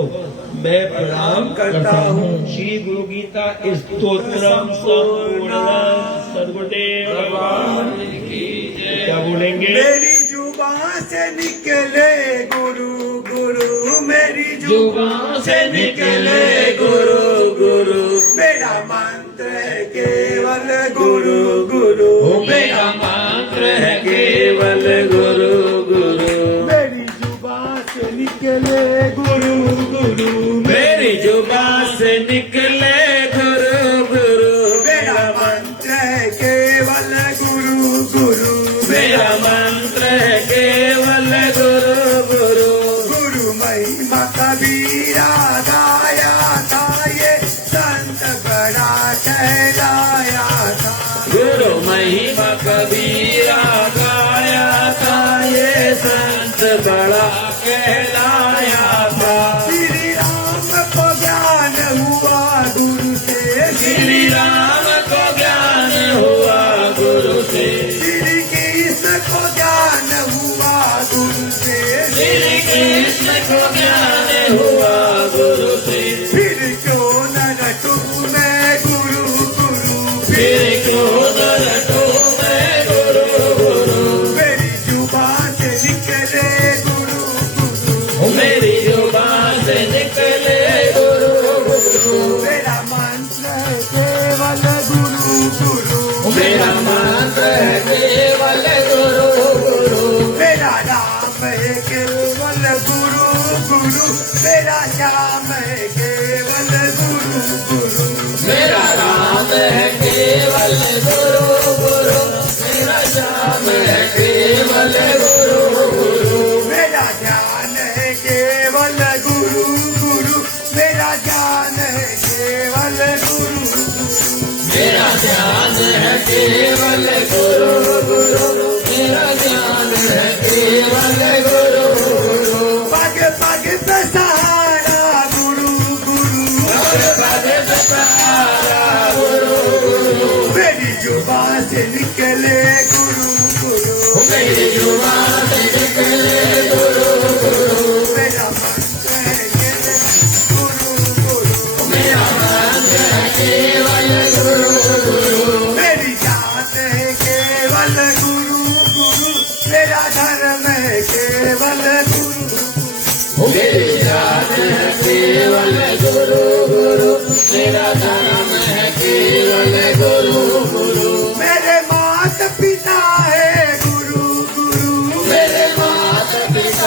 मैं प्रणाम करता हूँ। श्री गुरु गीता स्तोत्रम संपूर्णम सद्गुरुदेव भगवान की जय। क्या बोलेंगे? मेरी जुबान से निकले गुरु गुरु, मेरी जुबान से निकले गुरु गुरु, मेरा मंत्र है केवल गुरु गुरु, मेरा मंत्र है केवल गुरु गुरु, मेरी जुबान से निकले गुरु गुरु, मेरी जुबान से निकले गुरु गुरु, मेरा मंत्र है केवल गुरु गुरु, मेरा मंत्र है केवल गुरु गुरु, गुरु महिमा कबीरा गाया था, ये संत बड़ा कहलाया था, गुरु महिमा कबीरा गाया था, ये संत बड़ा कहलाया था। श्री राम को ज्ञान हुआ गुरु से, श्री राम को ज्ञान हुआ गुरु से, श्री कृष्ण को ज्ञान हुआ गुरु से, श्री कृष्ण को ज्ञान हुआ गुरु से, फिर क्यों न रटूं मैं गुरु गुरु, फिर क्यों न रटूं मैं गुरु गुरु, मेरी जुबान से निकले गुरु गुरु, मेरी जुबान से निकले गुरु गुरु, मेरा मंत्र है केवल गुरु गुरु, मेरा मंत्र है केवल गुरु गुरु, मेरा नाम है केवल गुरु गुरु, मेरा श्याम है केवल गुरु गुरु, मेरा राम है केवल गुरु गुरु, मेरा श्याम है केवल गुरु गुरु, मेरा ध्यान है केवल गुरु गुरु, मेरा ज्ञान है केवल गुरु गुरु, मेरा ध्यान है केवल गुरु गुरु, मेरा ज्ञान है केवल गुरु गुरु, पग पग पे सहारा गुरु गुरु, पग पग पे सहारा गुरु गुरु, मेरी जुबान से निकले गुरु गुरु, मेरी जुबान से निकले गुरु गुरु, मेरा मंत्र है केवल गुरु गुरु, मेरा मंत्र है केवल गुरु गुरु, मेरी जात है केवल गुरु गुरु, मेरा धर्म है केवल गुरु गुरु, मेरी जात है केवल गुरु गुरु, मेरा धर्म है केवल गुरु गुरु, मेरे माता पिता है गुरु गुरु, मेरे माता पिता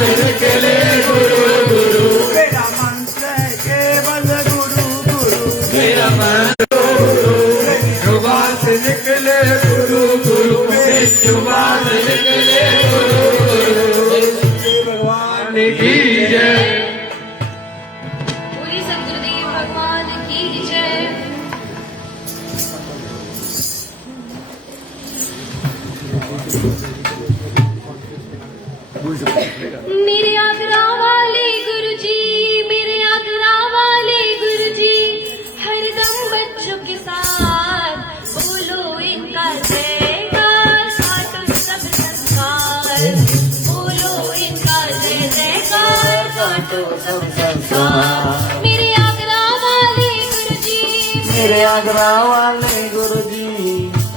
निकले गुरु गुरु मेरा मंत्र है केवल गुरु गुरु मेरा मन जुबान से निकले गुरु गुरु जुबान से निकले गुरु गुरु भगवान की जय। पूरी सदगुरुदेव भगवान की जय। मेरे आगरा वाले गुरुजी, मेरे आगरा वाले गुरुजी, हरदम बच्चों के साथ बोलो इनका जयकार, काटो सब संस्कार, बोलो इनका जय जयकार, काटो सब संस्कार। मेरे आगरा वाले गुरुजी, मेरे आगरा वाले गुरु जी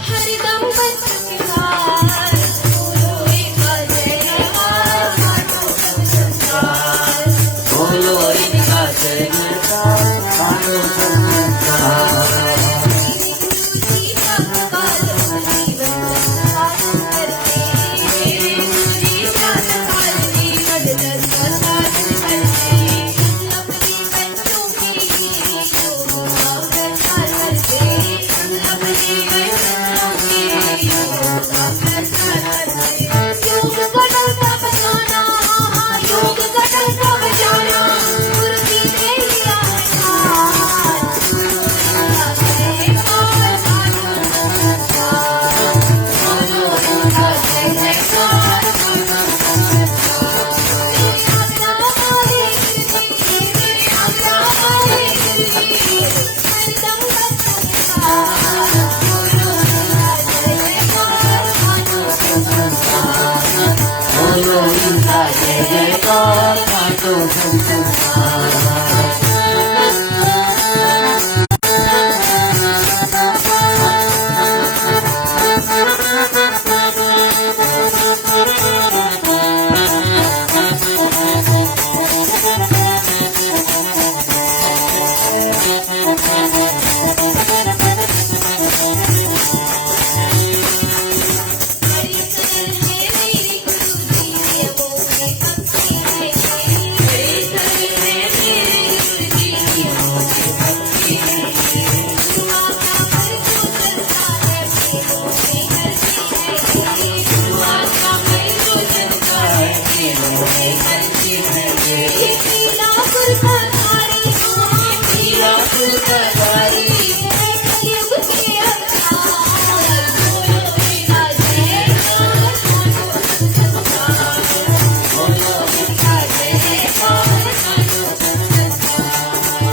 हरदम बच्चों के साथ बोलो इनका जय जयकार, काटो सब संस्कार, बोलो इनका जय जयकार, काटो सब संस्कार। मेरे गुरुजी सब कालों जीवन साधन करते, मेरे गुरुजी सब कालों जीवन साधन करते, अपने बच्चों के लिए जो प्रचार करते, अपने बच्चों के लिए जो प्रचार करते। योग कटल का बजाना, योग कटल का बजाना, गुरुजी ने लिया है साथ, गुरु का जयकार, काटो संस्कार, बोलो इनका जय जयकार, काटो संस्कार। मेरे आगरा वाले गुरुजी, मेरे आगरा वाले गुरुजी, हरदम बच्चों के साथ बोलो इनका जय जयकार, काटो संस्कार, बोलो इनका जय जयकार, काटो संस्कार। हरि सर है मेरे गुरुजी, अबों में भक्ति है, हरि सर है मेरे गुरुजी, अबों में भक्ति है, गुरु आज्ञा पर जो चलता है पेड़ों में हरती है, गुरु आज्ञा पर जो चलता है पेड़ों में हरती है। ये पीला फुलकारी, ये पीला फुलकारी है कलयुग के अवतार, बोलो इनका जयकार, काटो सब संस्कार, बोलो इनका जयकार, काटो सब संस्कार।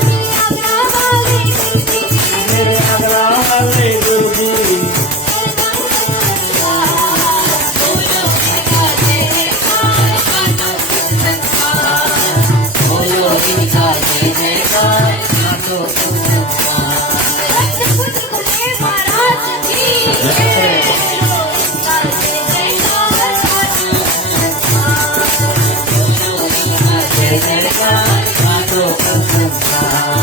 मेरे आगरा वाले गुरुजी, मेरे आगरा वाले गुरु जी हरदम बच्चों के साथ बोलो इनका जय जयकार, काटो सब संस्कार, बोलो इनका जय जयकार, काटो सब संस्कार। रत्नपुत्र गुरुदेव महाराज की जय, बोलो इनका जय जयकार, काटो सब संस्कार, बोलो इनका जय जयकार, काटो सब संस्कार।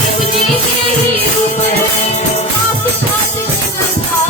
प्रभु जी के ही रूप है, आप साधु संसार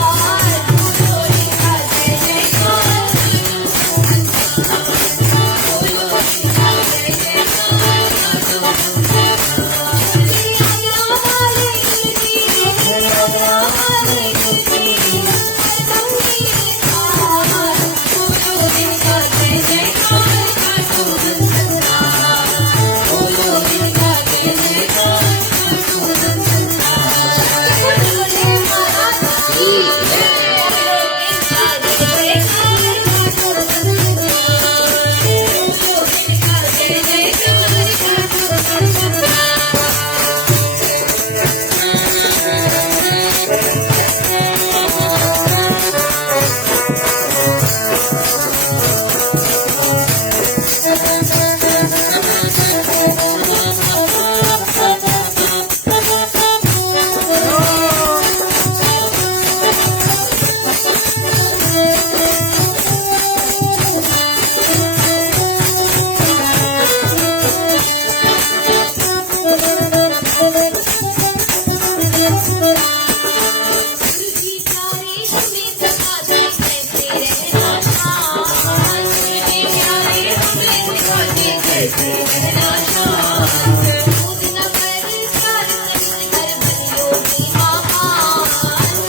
गुरुजी प्यारे हमें सिखाते कैसे रहना शांत। गुरुजी प्यारे हमें सिखाते कैसे रहना शांत। सोच न कर प्यार कभी कर बन योगी महान।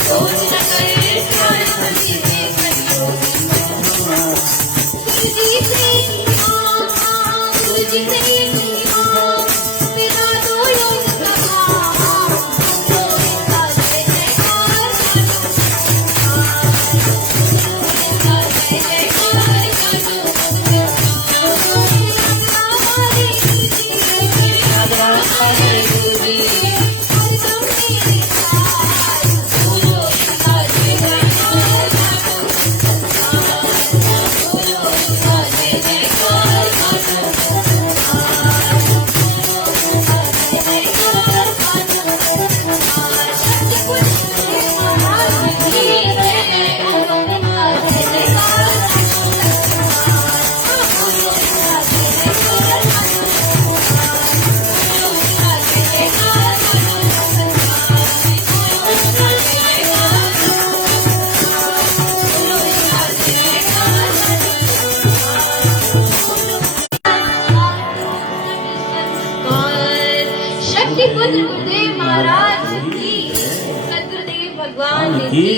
सोच न कर प्यार कभी से कर योगी महान। गुरुजी से गुरुजी से मेरा दो योग सभा शक्ति पुत्र गुरुदेव महाराज की, सतगुरुदेव भगवान की।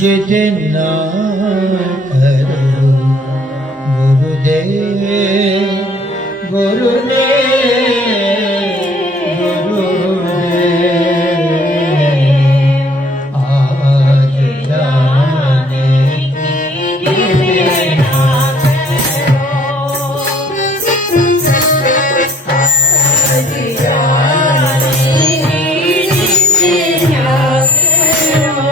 जिद ना करो गुरुदेव गुरुदेव गुरुदेव आज जाने की जिद ना करो आज जाने की जिद ना करो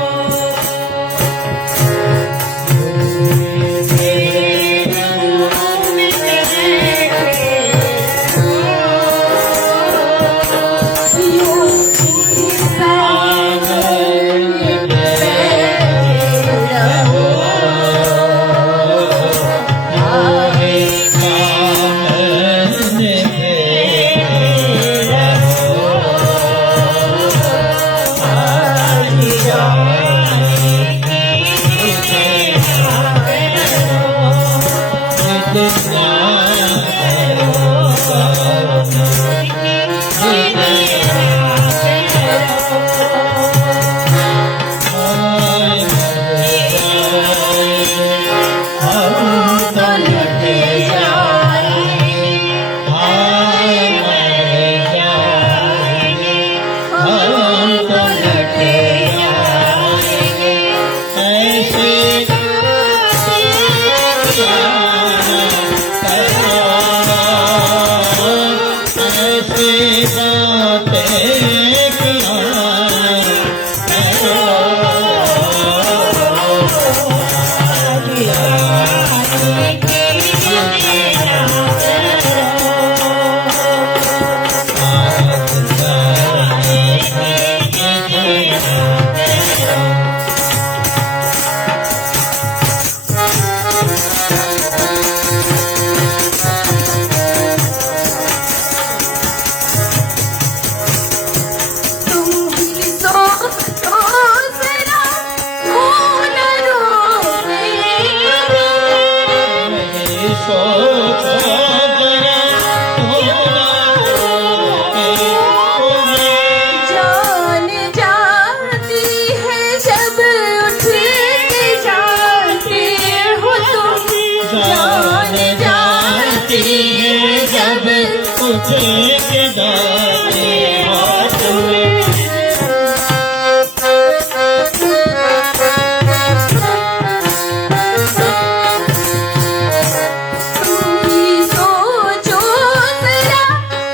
Oh के दाते हाथ में सोचो जरा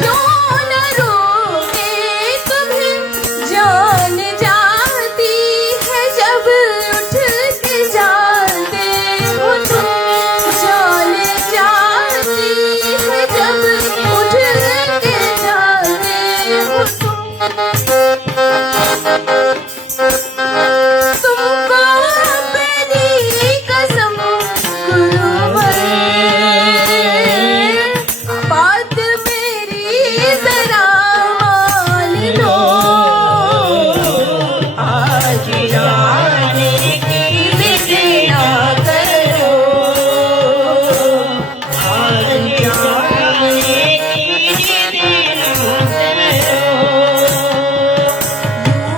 क्यों न रोके तुम्हें जान जाती है जब उठ के जाते हो तुम जान जाती है जब उठ के जाते हो तुमको मेरी कसम गुरुवर बात मेरी जरा मान लो आज जाने की जिद ना करो आज जाने की जिद ना करो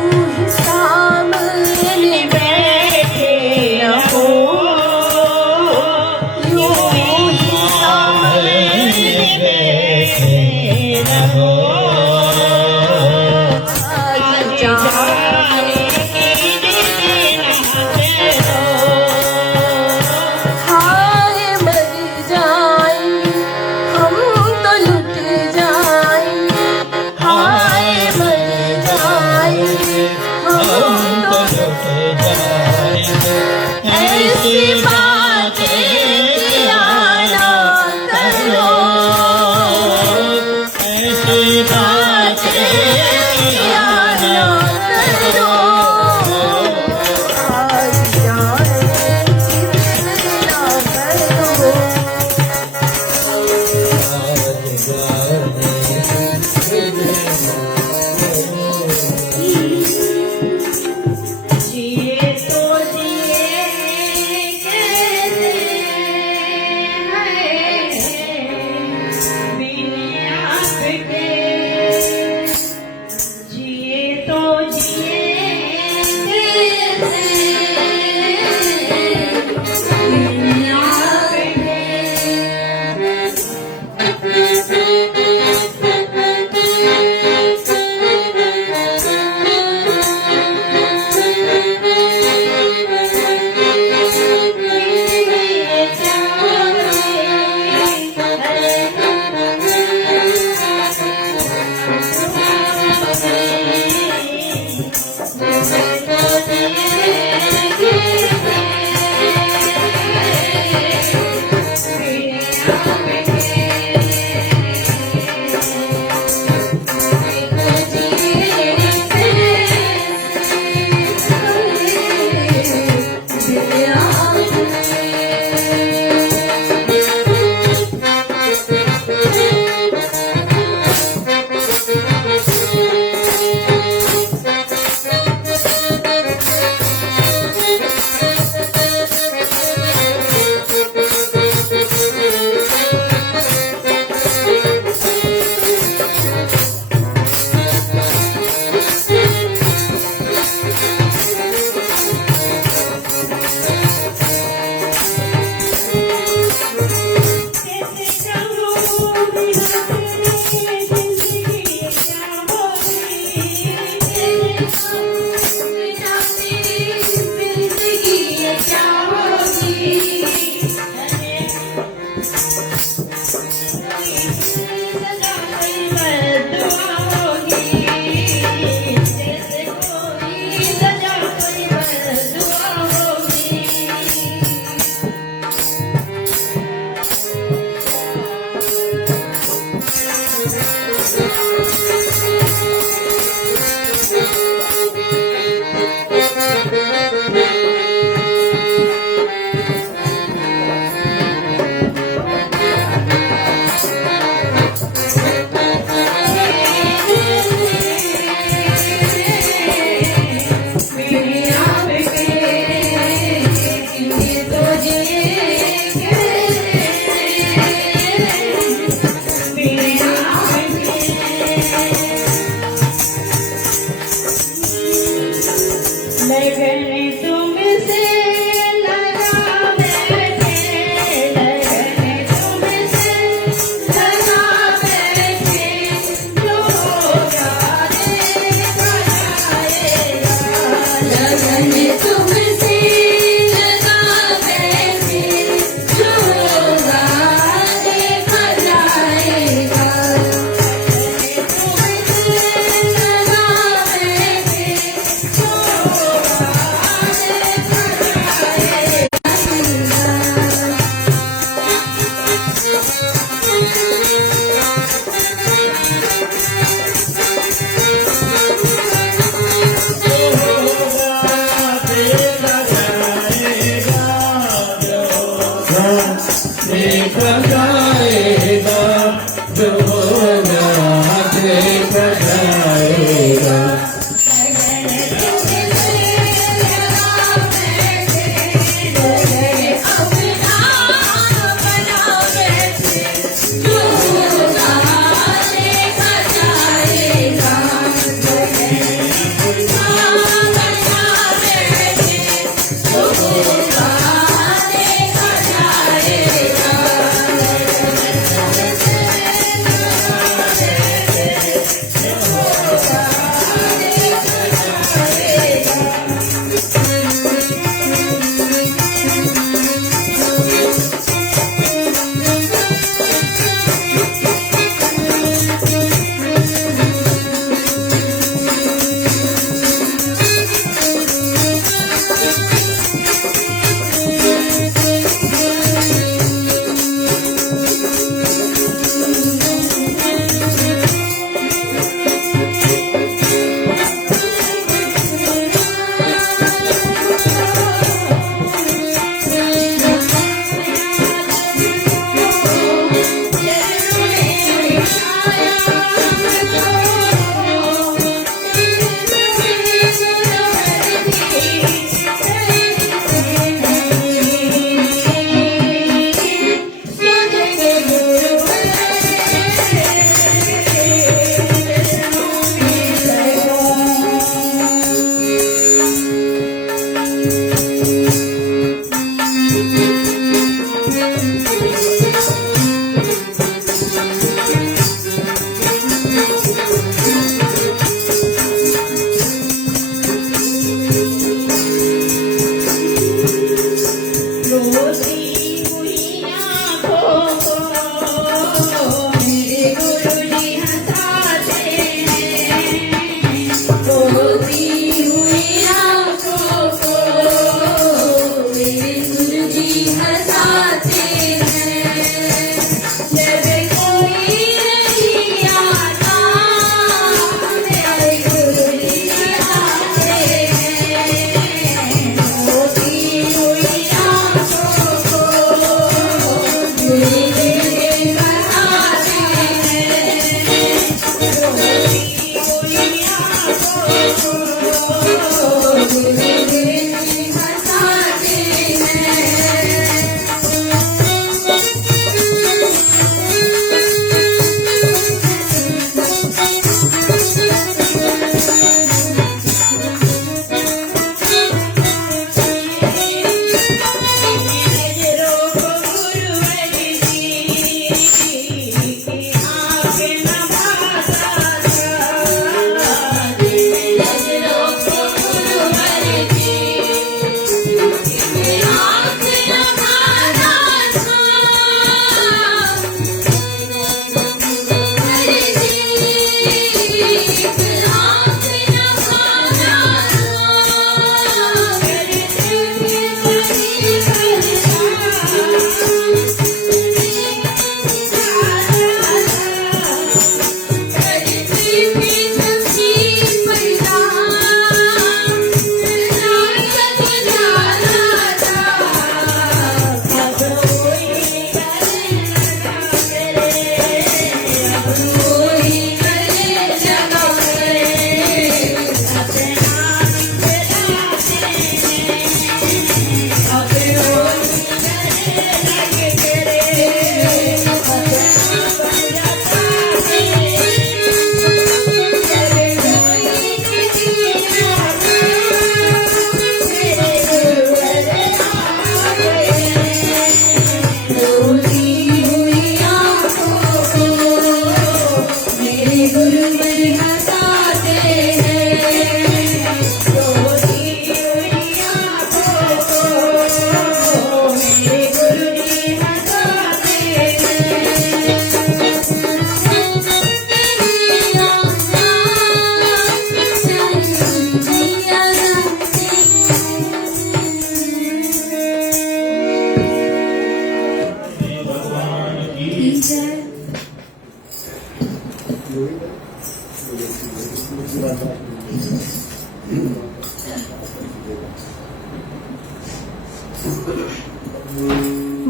यूं ही सामने बैठे रहो यूं ही सामने बैठे रहो आज जाने की जिद ना करो हाय मर जाएंगे हम तो लुट जाएंगे हाय मर जाएंगे हम तो लुट जाएंगे ऐसी बातें किया ना करो ऐसी बातें किया ना करो आज जाने की जिद ना करो जिए तो जिए कैसे हैं बिन आपके जिए तो जिए कैसे बिन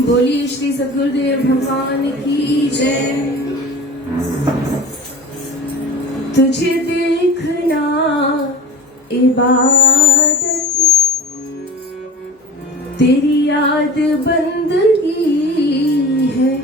बोलिए श्री सद्गुरुदेव भगवान की जय। तुझे देखना इबादत, तेरी याद बंदगी है।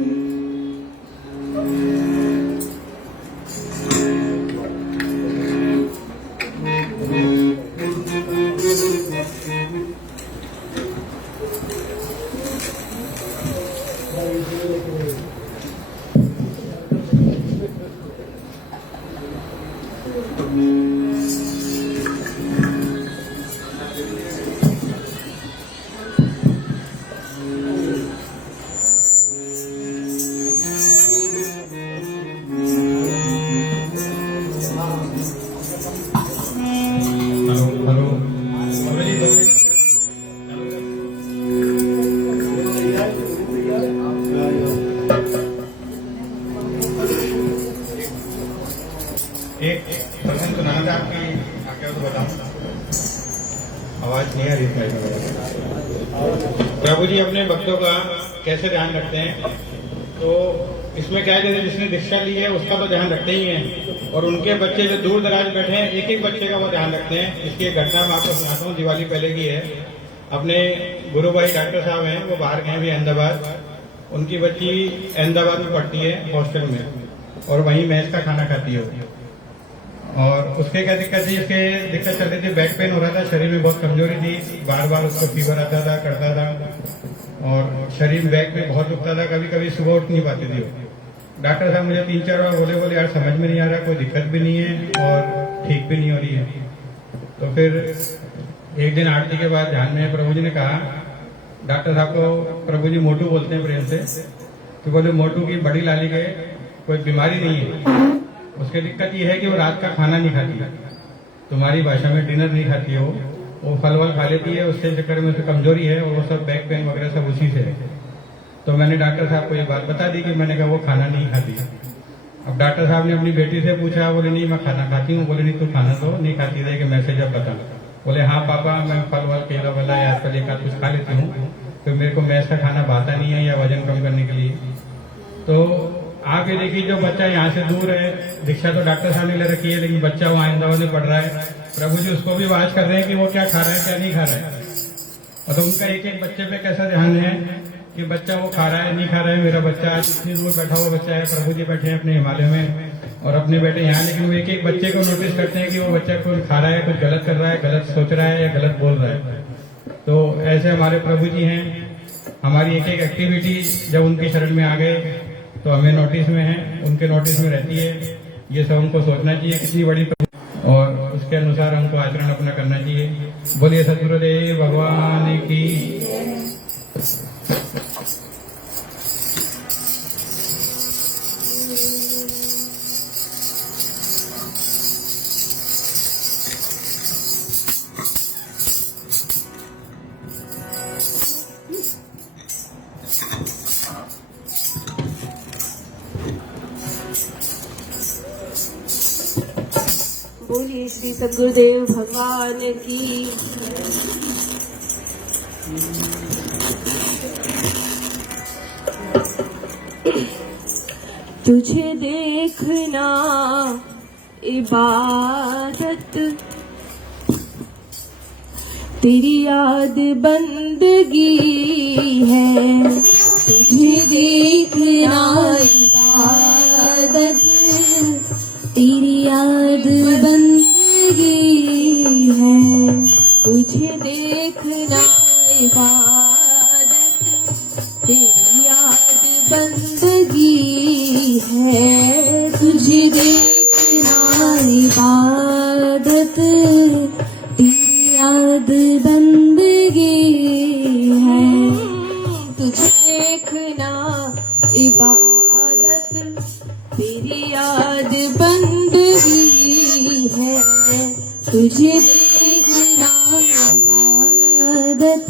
एक प्रसंग सुनाना था आपकी आगे तो बताऊं। आवाज नहीं आ रही है। प्रभु जी अपने भक्तों का कैसे ध्यान रखते हैं, तो इसमें क्या है, जैसे जिसने दीक्षा ली है उसका तो ध्यान रखते ही हैं, और उनके बच्चे जो दूर दराज बैठे हैं एक एक बच्चे का वो ध्यान रखते हैं। इसकी एक घटना मैं आपको सुनाता हूँ, दिवाली पहले की है। अपने गुरु भाई डॉक्टर साहब हैं, वो बाहर गए भी अहमदाबाद। उनकी बच्ची अहमदाबाद में पढ़ती है हॉस्टल में, और वहीं मेस का खाना खाती है। और उसके क्या दिक्कत थी, उसके दिक्कत चल रही थी, बैक पेन हो रहा था, शरीर में बहुत कमजोरी थी, बार बार उसको फीवर आता था, करता था, और शरीर बैक में बहुत दुखता था, कभी कभी सुबह उठ नहीं पाती थी। डॉक्टर साहब मुझे 3-4 बार बोले यार समझ में नहीं आ रहा, कोई दिक्कत भी नहीं है और ठीक भी नहीं हो रही है। तो फिर एक दिन आरती के बाद ध्यान में प्रभु जी ने कहा, डॉक्टर साहब को प्रभु जी मोटू बोलते हैं प्रेम से, तो बोले मोटू की बड़ी लाली के कोई बीमारी नहीं है, उसकी दिक्कत ये है कि वो रात का खाना नहीं खाती, तुम्हारी भाषा में डिनर नहीं खाती है, वो फल वल खा लेती है, उसके चक्कर में उसकी कमजोरी है, और वो सब बैक पेन वगैरह सब उसी से है। तो मैंने डॉक्टर साहब को ये बात बता दी कि मैंने कहा वो खाना नहीं खाती। अब डॉक्टर साहब ने अपनी बेटी से पूछा, बोले नहीं मैं खाना खाती हूँ। बोले नहीं तू खाना तो नहीं खाती रहे कि मैसेज अब बता। बोले हाँ पापा मैं फल वल केला वेला या एप्पल एक कुछ खा लेती हूँ, तो मेरे को मैस का खाना भाता नहीं है या वजन कम करने के लिए। तो आप ये देखिए, जो बच्चा यहाँ से दूर है, दीक्षा तो डॉक्टर साहब ने ले रखी है, लेकिन बच्चा वहाँ अहमदाबाद में पढ़ रहा है, प्रभु जी उसको भी वाच कर रहे हैं कि वो क्या खा रहा है क्या नहीं खा रहा है। और तो उनका एक एक बच्चे पे कैसा ध्यान है कि बच्चा वो खा रहा है नहीं खा रहा है। मेरा बच्चा इतनी दूर बैठा हुआ बच्चा है, प्रभु जी बैठे हैं अपने हिमालय में और अपने बेटे यहाँ, लेकिन वो एक एक बच्चे को नोटिस करते हैं कि वो बच्चा कुछ खा रहा है, कुछ गलत कर रहा है, गलत सोच रहा है या गलत बोल रहा है। तो ऐसे हमारे प्रभु जी हैं, हमारी एक एक एक्टिविटी जब उनकी शरण में आ गए तो हमें नोटिस में है, उनके नोटिस में रहती है। ये सब हमको सोचना चाहिए कितनी बड़ी, और उसके अनुसार हमको आचरण अपना करना चाहिए। बोलिए सद्गुरुदेव भगवान की। बोलिए श्री सद्गुरुदेव भगवान की। तुझे देखना इबादत, तेरी याद बंदगी है। तुझे देखना इबादत, तेरी याद बंदगी है। तुझे देखना इबादत, तेरी याद बंदगी है। तुझे देखना इबादत, तेरी याद बंदगी है। तुझे देखना इबादत, तेरी याद बंदगी है। तुझे देखना इबादत,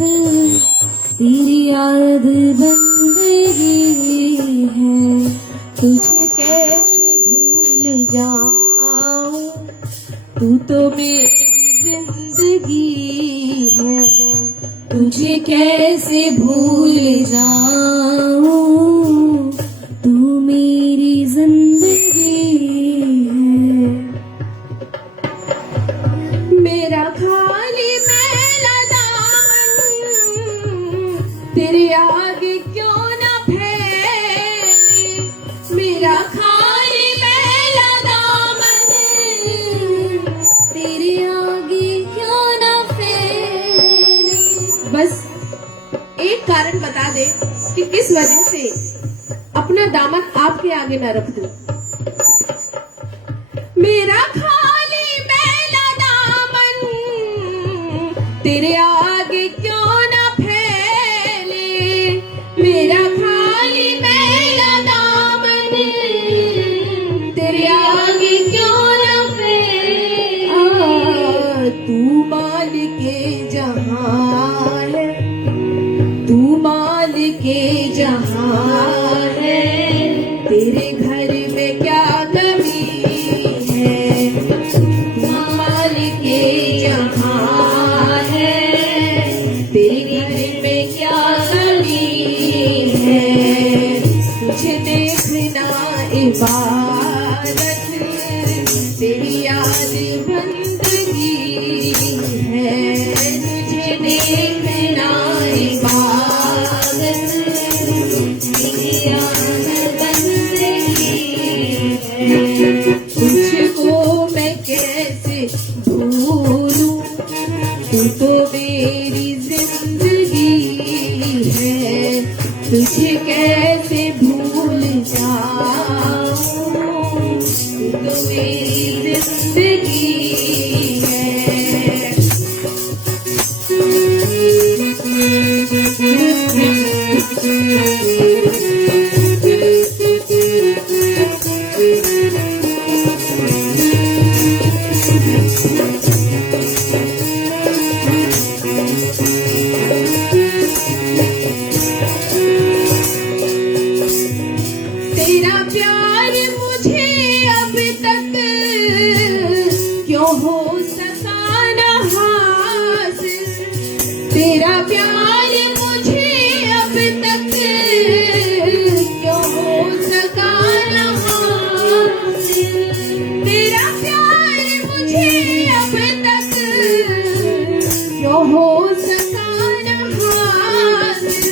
तेरी याद बंदगी है। तुझे कैसे भूल जाऊं, तू तो मेरी जिंदगी है। तुझे तुझे कैसे भूल जाऊं, तू मेरी जिंदगी है। मेरा खाली मैला दामन तेरे आगे क्यों न फैले, मेरा खाली मैला दामन तेरे आगे क्यों न फैले। बस एक कारण बता दे कि किस वजह से अपना दामन आपके आगे न रख दूं। मेरा खाली मैला दामन तेरे आगे क्यों न फैले, मेरा खाली मैला दामन तेरे आगे क्यों न फैले। तू मालिके जहां है, तू मालिके जहां है, तेरे घर में क्या कमी है। तू मालिके जहां है, तेरे घर में क्या कमी है। तुझे देखना इबादत, तेरी याद बंदगी है। तुझे देखना इबादत, तेरी याद बंदगी है। तुझको मैं कैसे भूलूं, तू तो मेरी जिंदगी है। तुझे कैसे भूल जाऊं, तू तो मेरी जिंदगी है। तेरा प्यार मुझे अब तक क्यों हो सका न हासिल, तेरा प्यार मुझे अब तक क्यों हो सका न हासिल। तेरा प्यार मुझे अब तक क्यों हो सका न हासिल,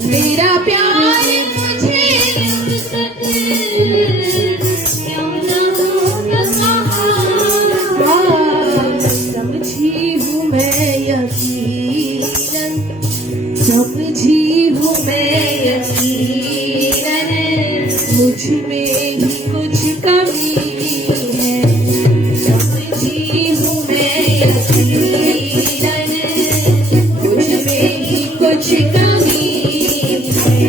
तेरा प्यार मुझे अब तक क्यों न हो सका। समझी हूँ मैं यकीनन, समझी हूँ मैं यकीनन, मुझ में ही कुछ कमी है। समझी हूँ मैं यकीनन, मुझ में ही कुछ कमी है।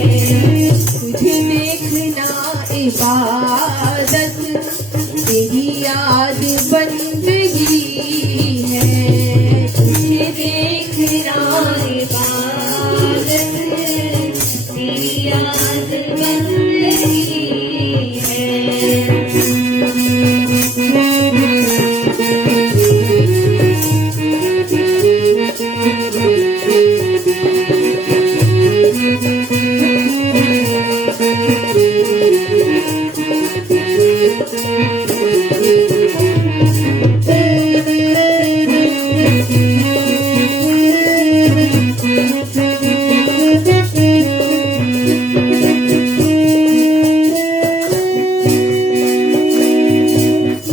तुझे देखना इबादत, तेरी याद बंदगी है। तुझे देखना इबादत, तेरी याद बंदगी है।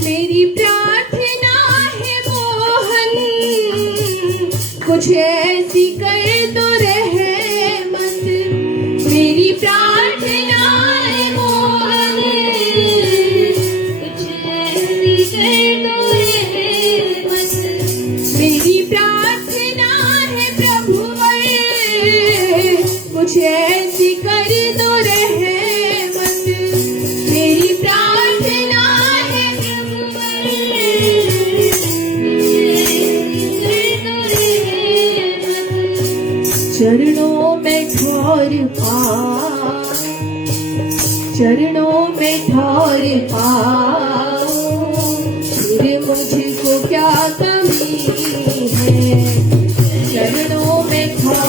मेरी प्रार्थना है मोहन, कुछ ऐसी कर दो रहमत। मेरी प्रार्थना है मोहन, कुछ ऐसी कर दो रहमत। मेरी प्रार्थना है प्रभुवर, कुछ ऐसी कर दो रहमत। मेरी प्रार्थना है प्रभुवर, चरणों में ठोर पाऊं, चरणों में ठोर पाऊं, फिर मुझको क्या कमी है। चरणों में ठोर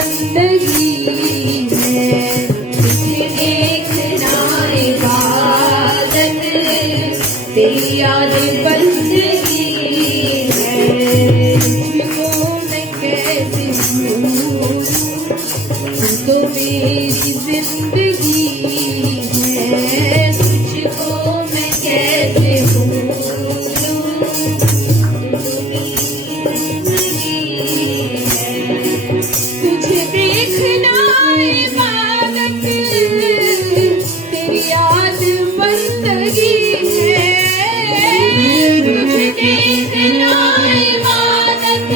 बंदगी है, तुझे देखना इबादत, तेरी याद बंदगी है। तुझको मैं कैसे भूलूं, तू तो मेरी जिंदगी है। तुझको मैं कैसे भूलूं, तुझे देखना इबादत, तेरी याद बंदगी है। तुझे देखना इबादत,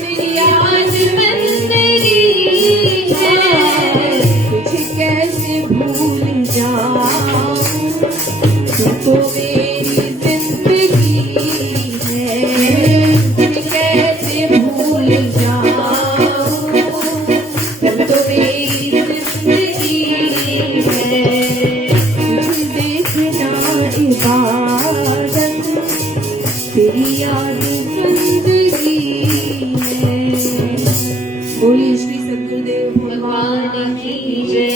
तेरी याद बंदगी है। तुझे कैसे भूल जाऊं, तू तो मेरी जिंदगी है। तुझे कैसे भूल जाऊं, तू तो मेरी जिंदगी है। तुझे देखना इबादत, तेरी याद बंदगी है। बोलिए श्री सद्गुरुदेव भगवान की जय।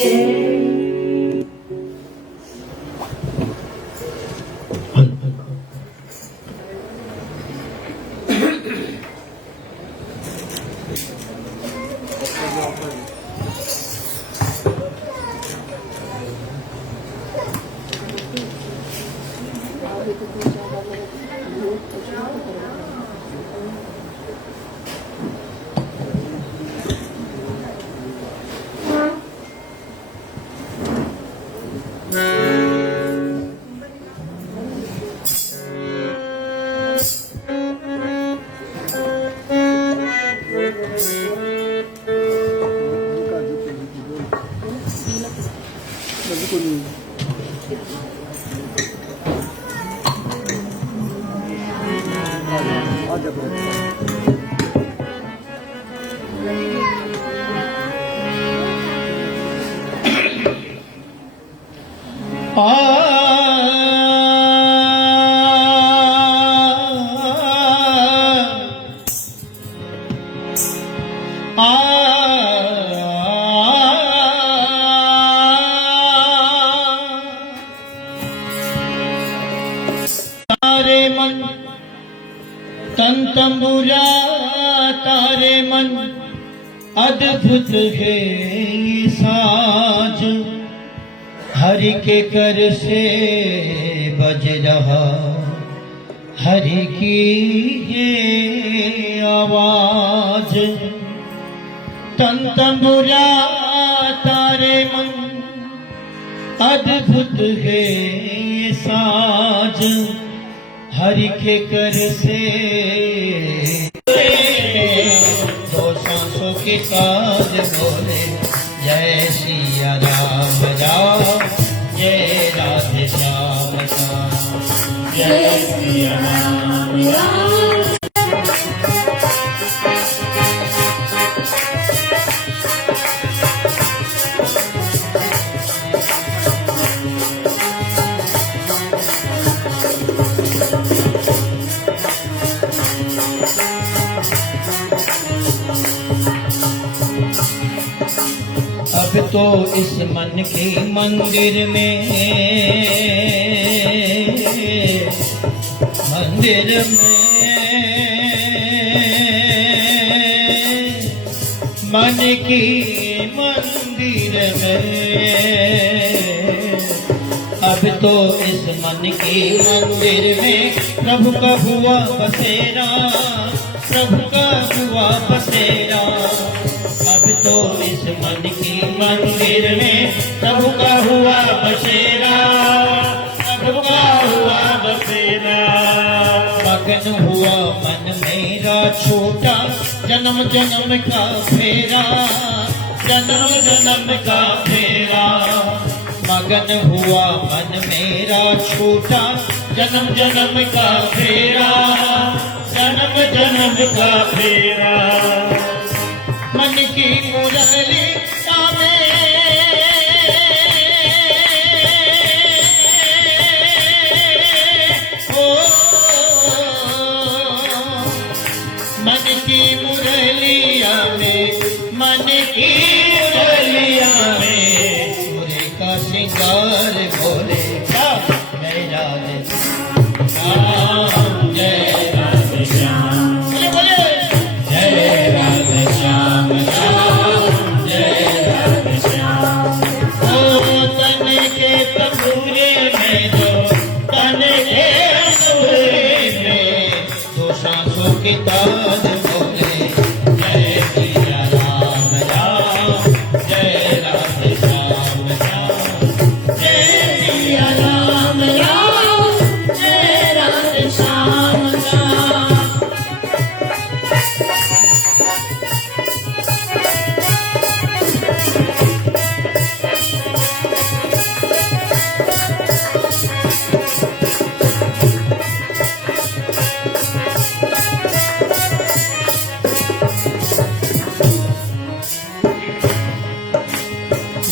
तारे मन तन तंबुरा, तारे मन अद्भुत है साज। हरि के कर से बज रहा हरि की ये आवाज। तन तंबुरा तारे मन अद्भुत है साज। हरि के कर से दो सांसों के काज बोले। जय सिया राम राम, जय राधे श्याम श्याम, जय सिया राम राम। अब तो इस मन के मंदिर में, मंदिर मन की मंदिर में। अब तो इस मन की मंदिर में प्रभु का हुआ बसेरा, प्रभु का हुआ बसेरा। अब तो इस मन की मंदिर में प्रभु का हुआ बसेरा, प्रभु का हुआ बसेरा। मगन हुआ मन मेरा छोटा, जन्म जन्म का फेरा, जन्म जन्म का फेरा। मगन हुआ मन मेरा छोटा, जन्म जन्म का फेरा, जन्म जन्म का फेरा। मन की मुरली में ओ, मन की मुरलिया में की डलिया में सूर्य का श्रृंगार बोले क्या जय राधे श्याम जय राधे श्याम बोले जय राधे श्याम श्याम जय राधे श्याम। ओ तन के तबूरे में जो तन के तबूरे में दो सांसों की ताज बोले जय सिया राम राम जय राधे श्याम श्याम जय सिया राम राम जय राधे श्याम श्याम।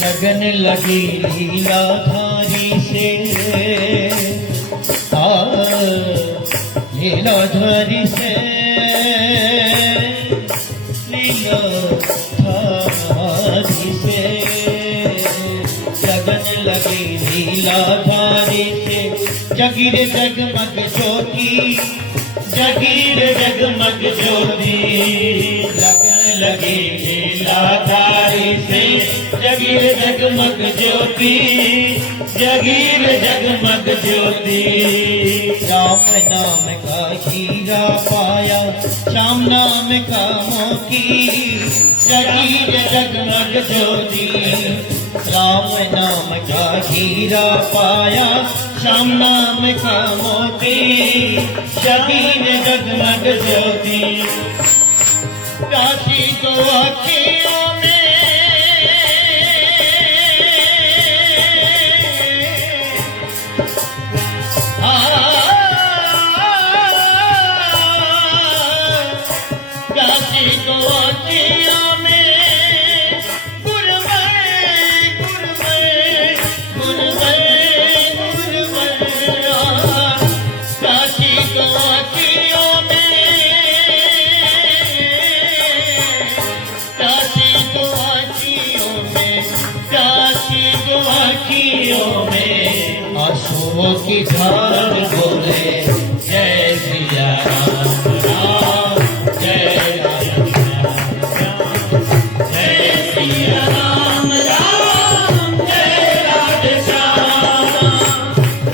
लगन लगी लीलाधारी से लीलाधारी से लीलाधारी से लगन लगी लीलाधारी से जगीर जगमग ज्योति जगीर जगमग ज्योति लगन लगी लीलाधारी से जगीर जगमग ज्योति जगीर जगमग ज्योति। राम नाम का हीरा पाया श्याम नाम का मोती जगीर जगमग ज्योति। राम नाम का हीरा पाया श्याम नाम का मोती जगीर जगमग ज्योति। काशी को अखियों में काशी को अखियों में गुरमय गुरमय गुरमय गुरमय काशी को अखियों में काशी को अखियों में काशी को अखियों में आंसुओं की धार बोले जय सिया राम राम जय राधे श्याम जय सिया राम राम जय राधे श्याम।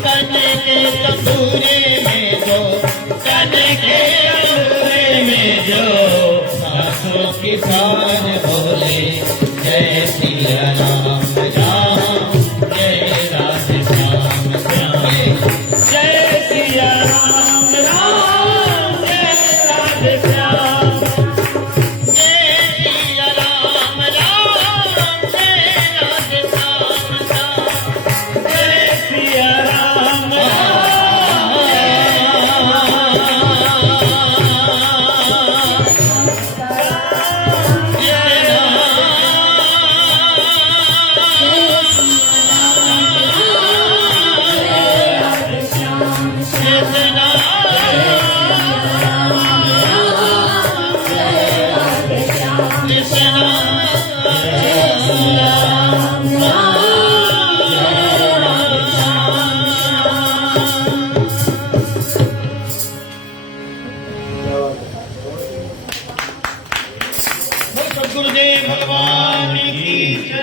तन के तंदूरे में जो तन के तंदूरे में जो सांसों की तान बोले जय सिया राम राम जय राधे श्याम श्याम जय सिया राम राम जय राधे श्याम जय सिया राम राम जय राधे श्याम श्याम जय सिया राम गुरुदेव भगवान की जय।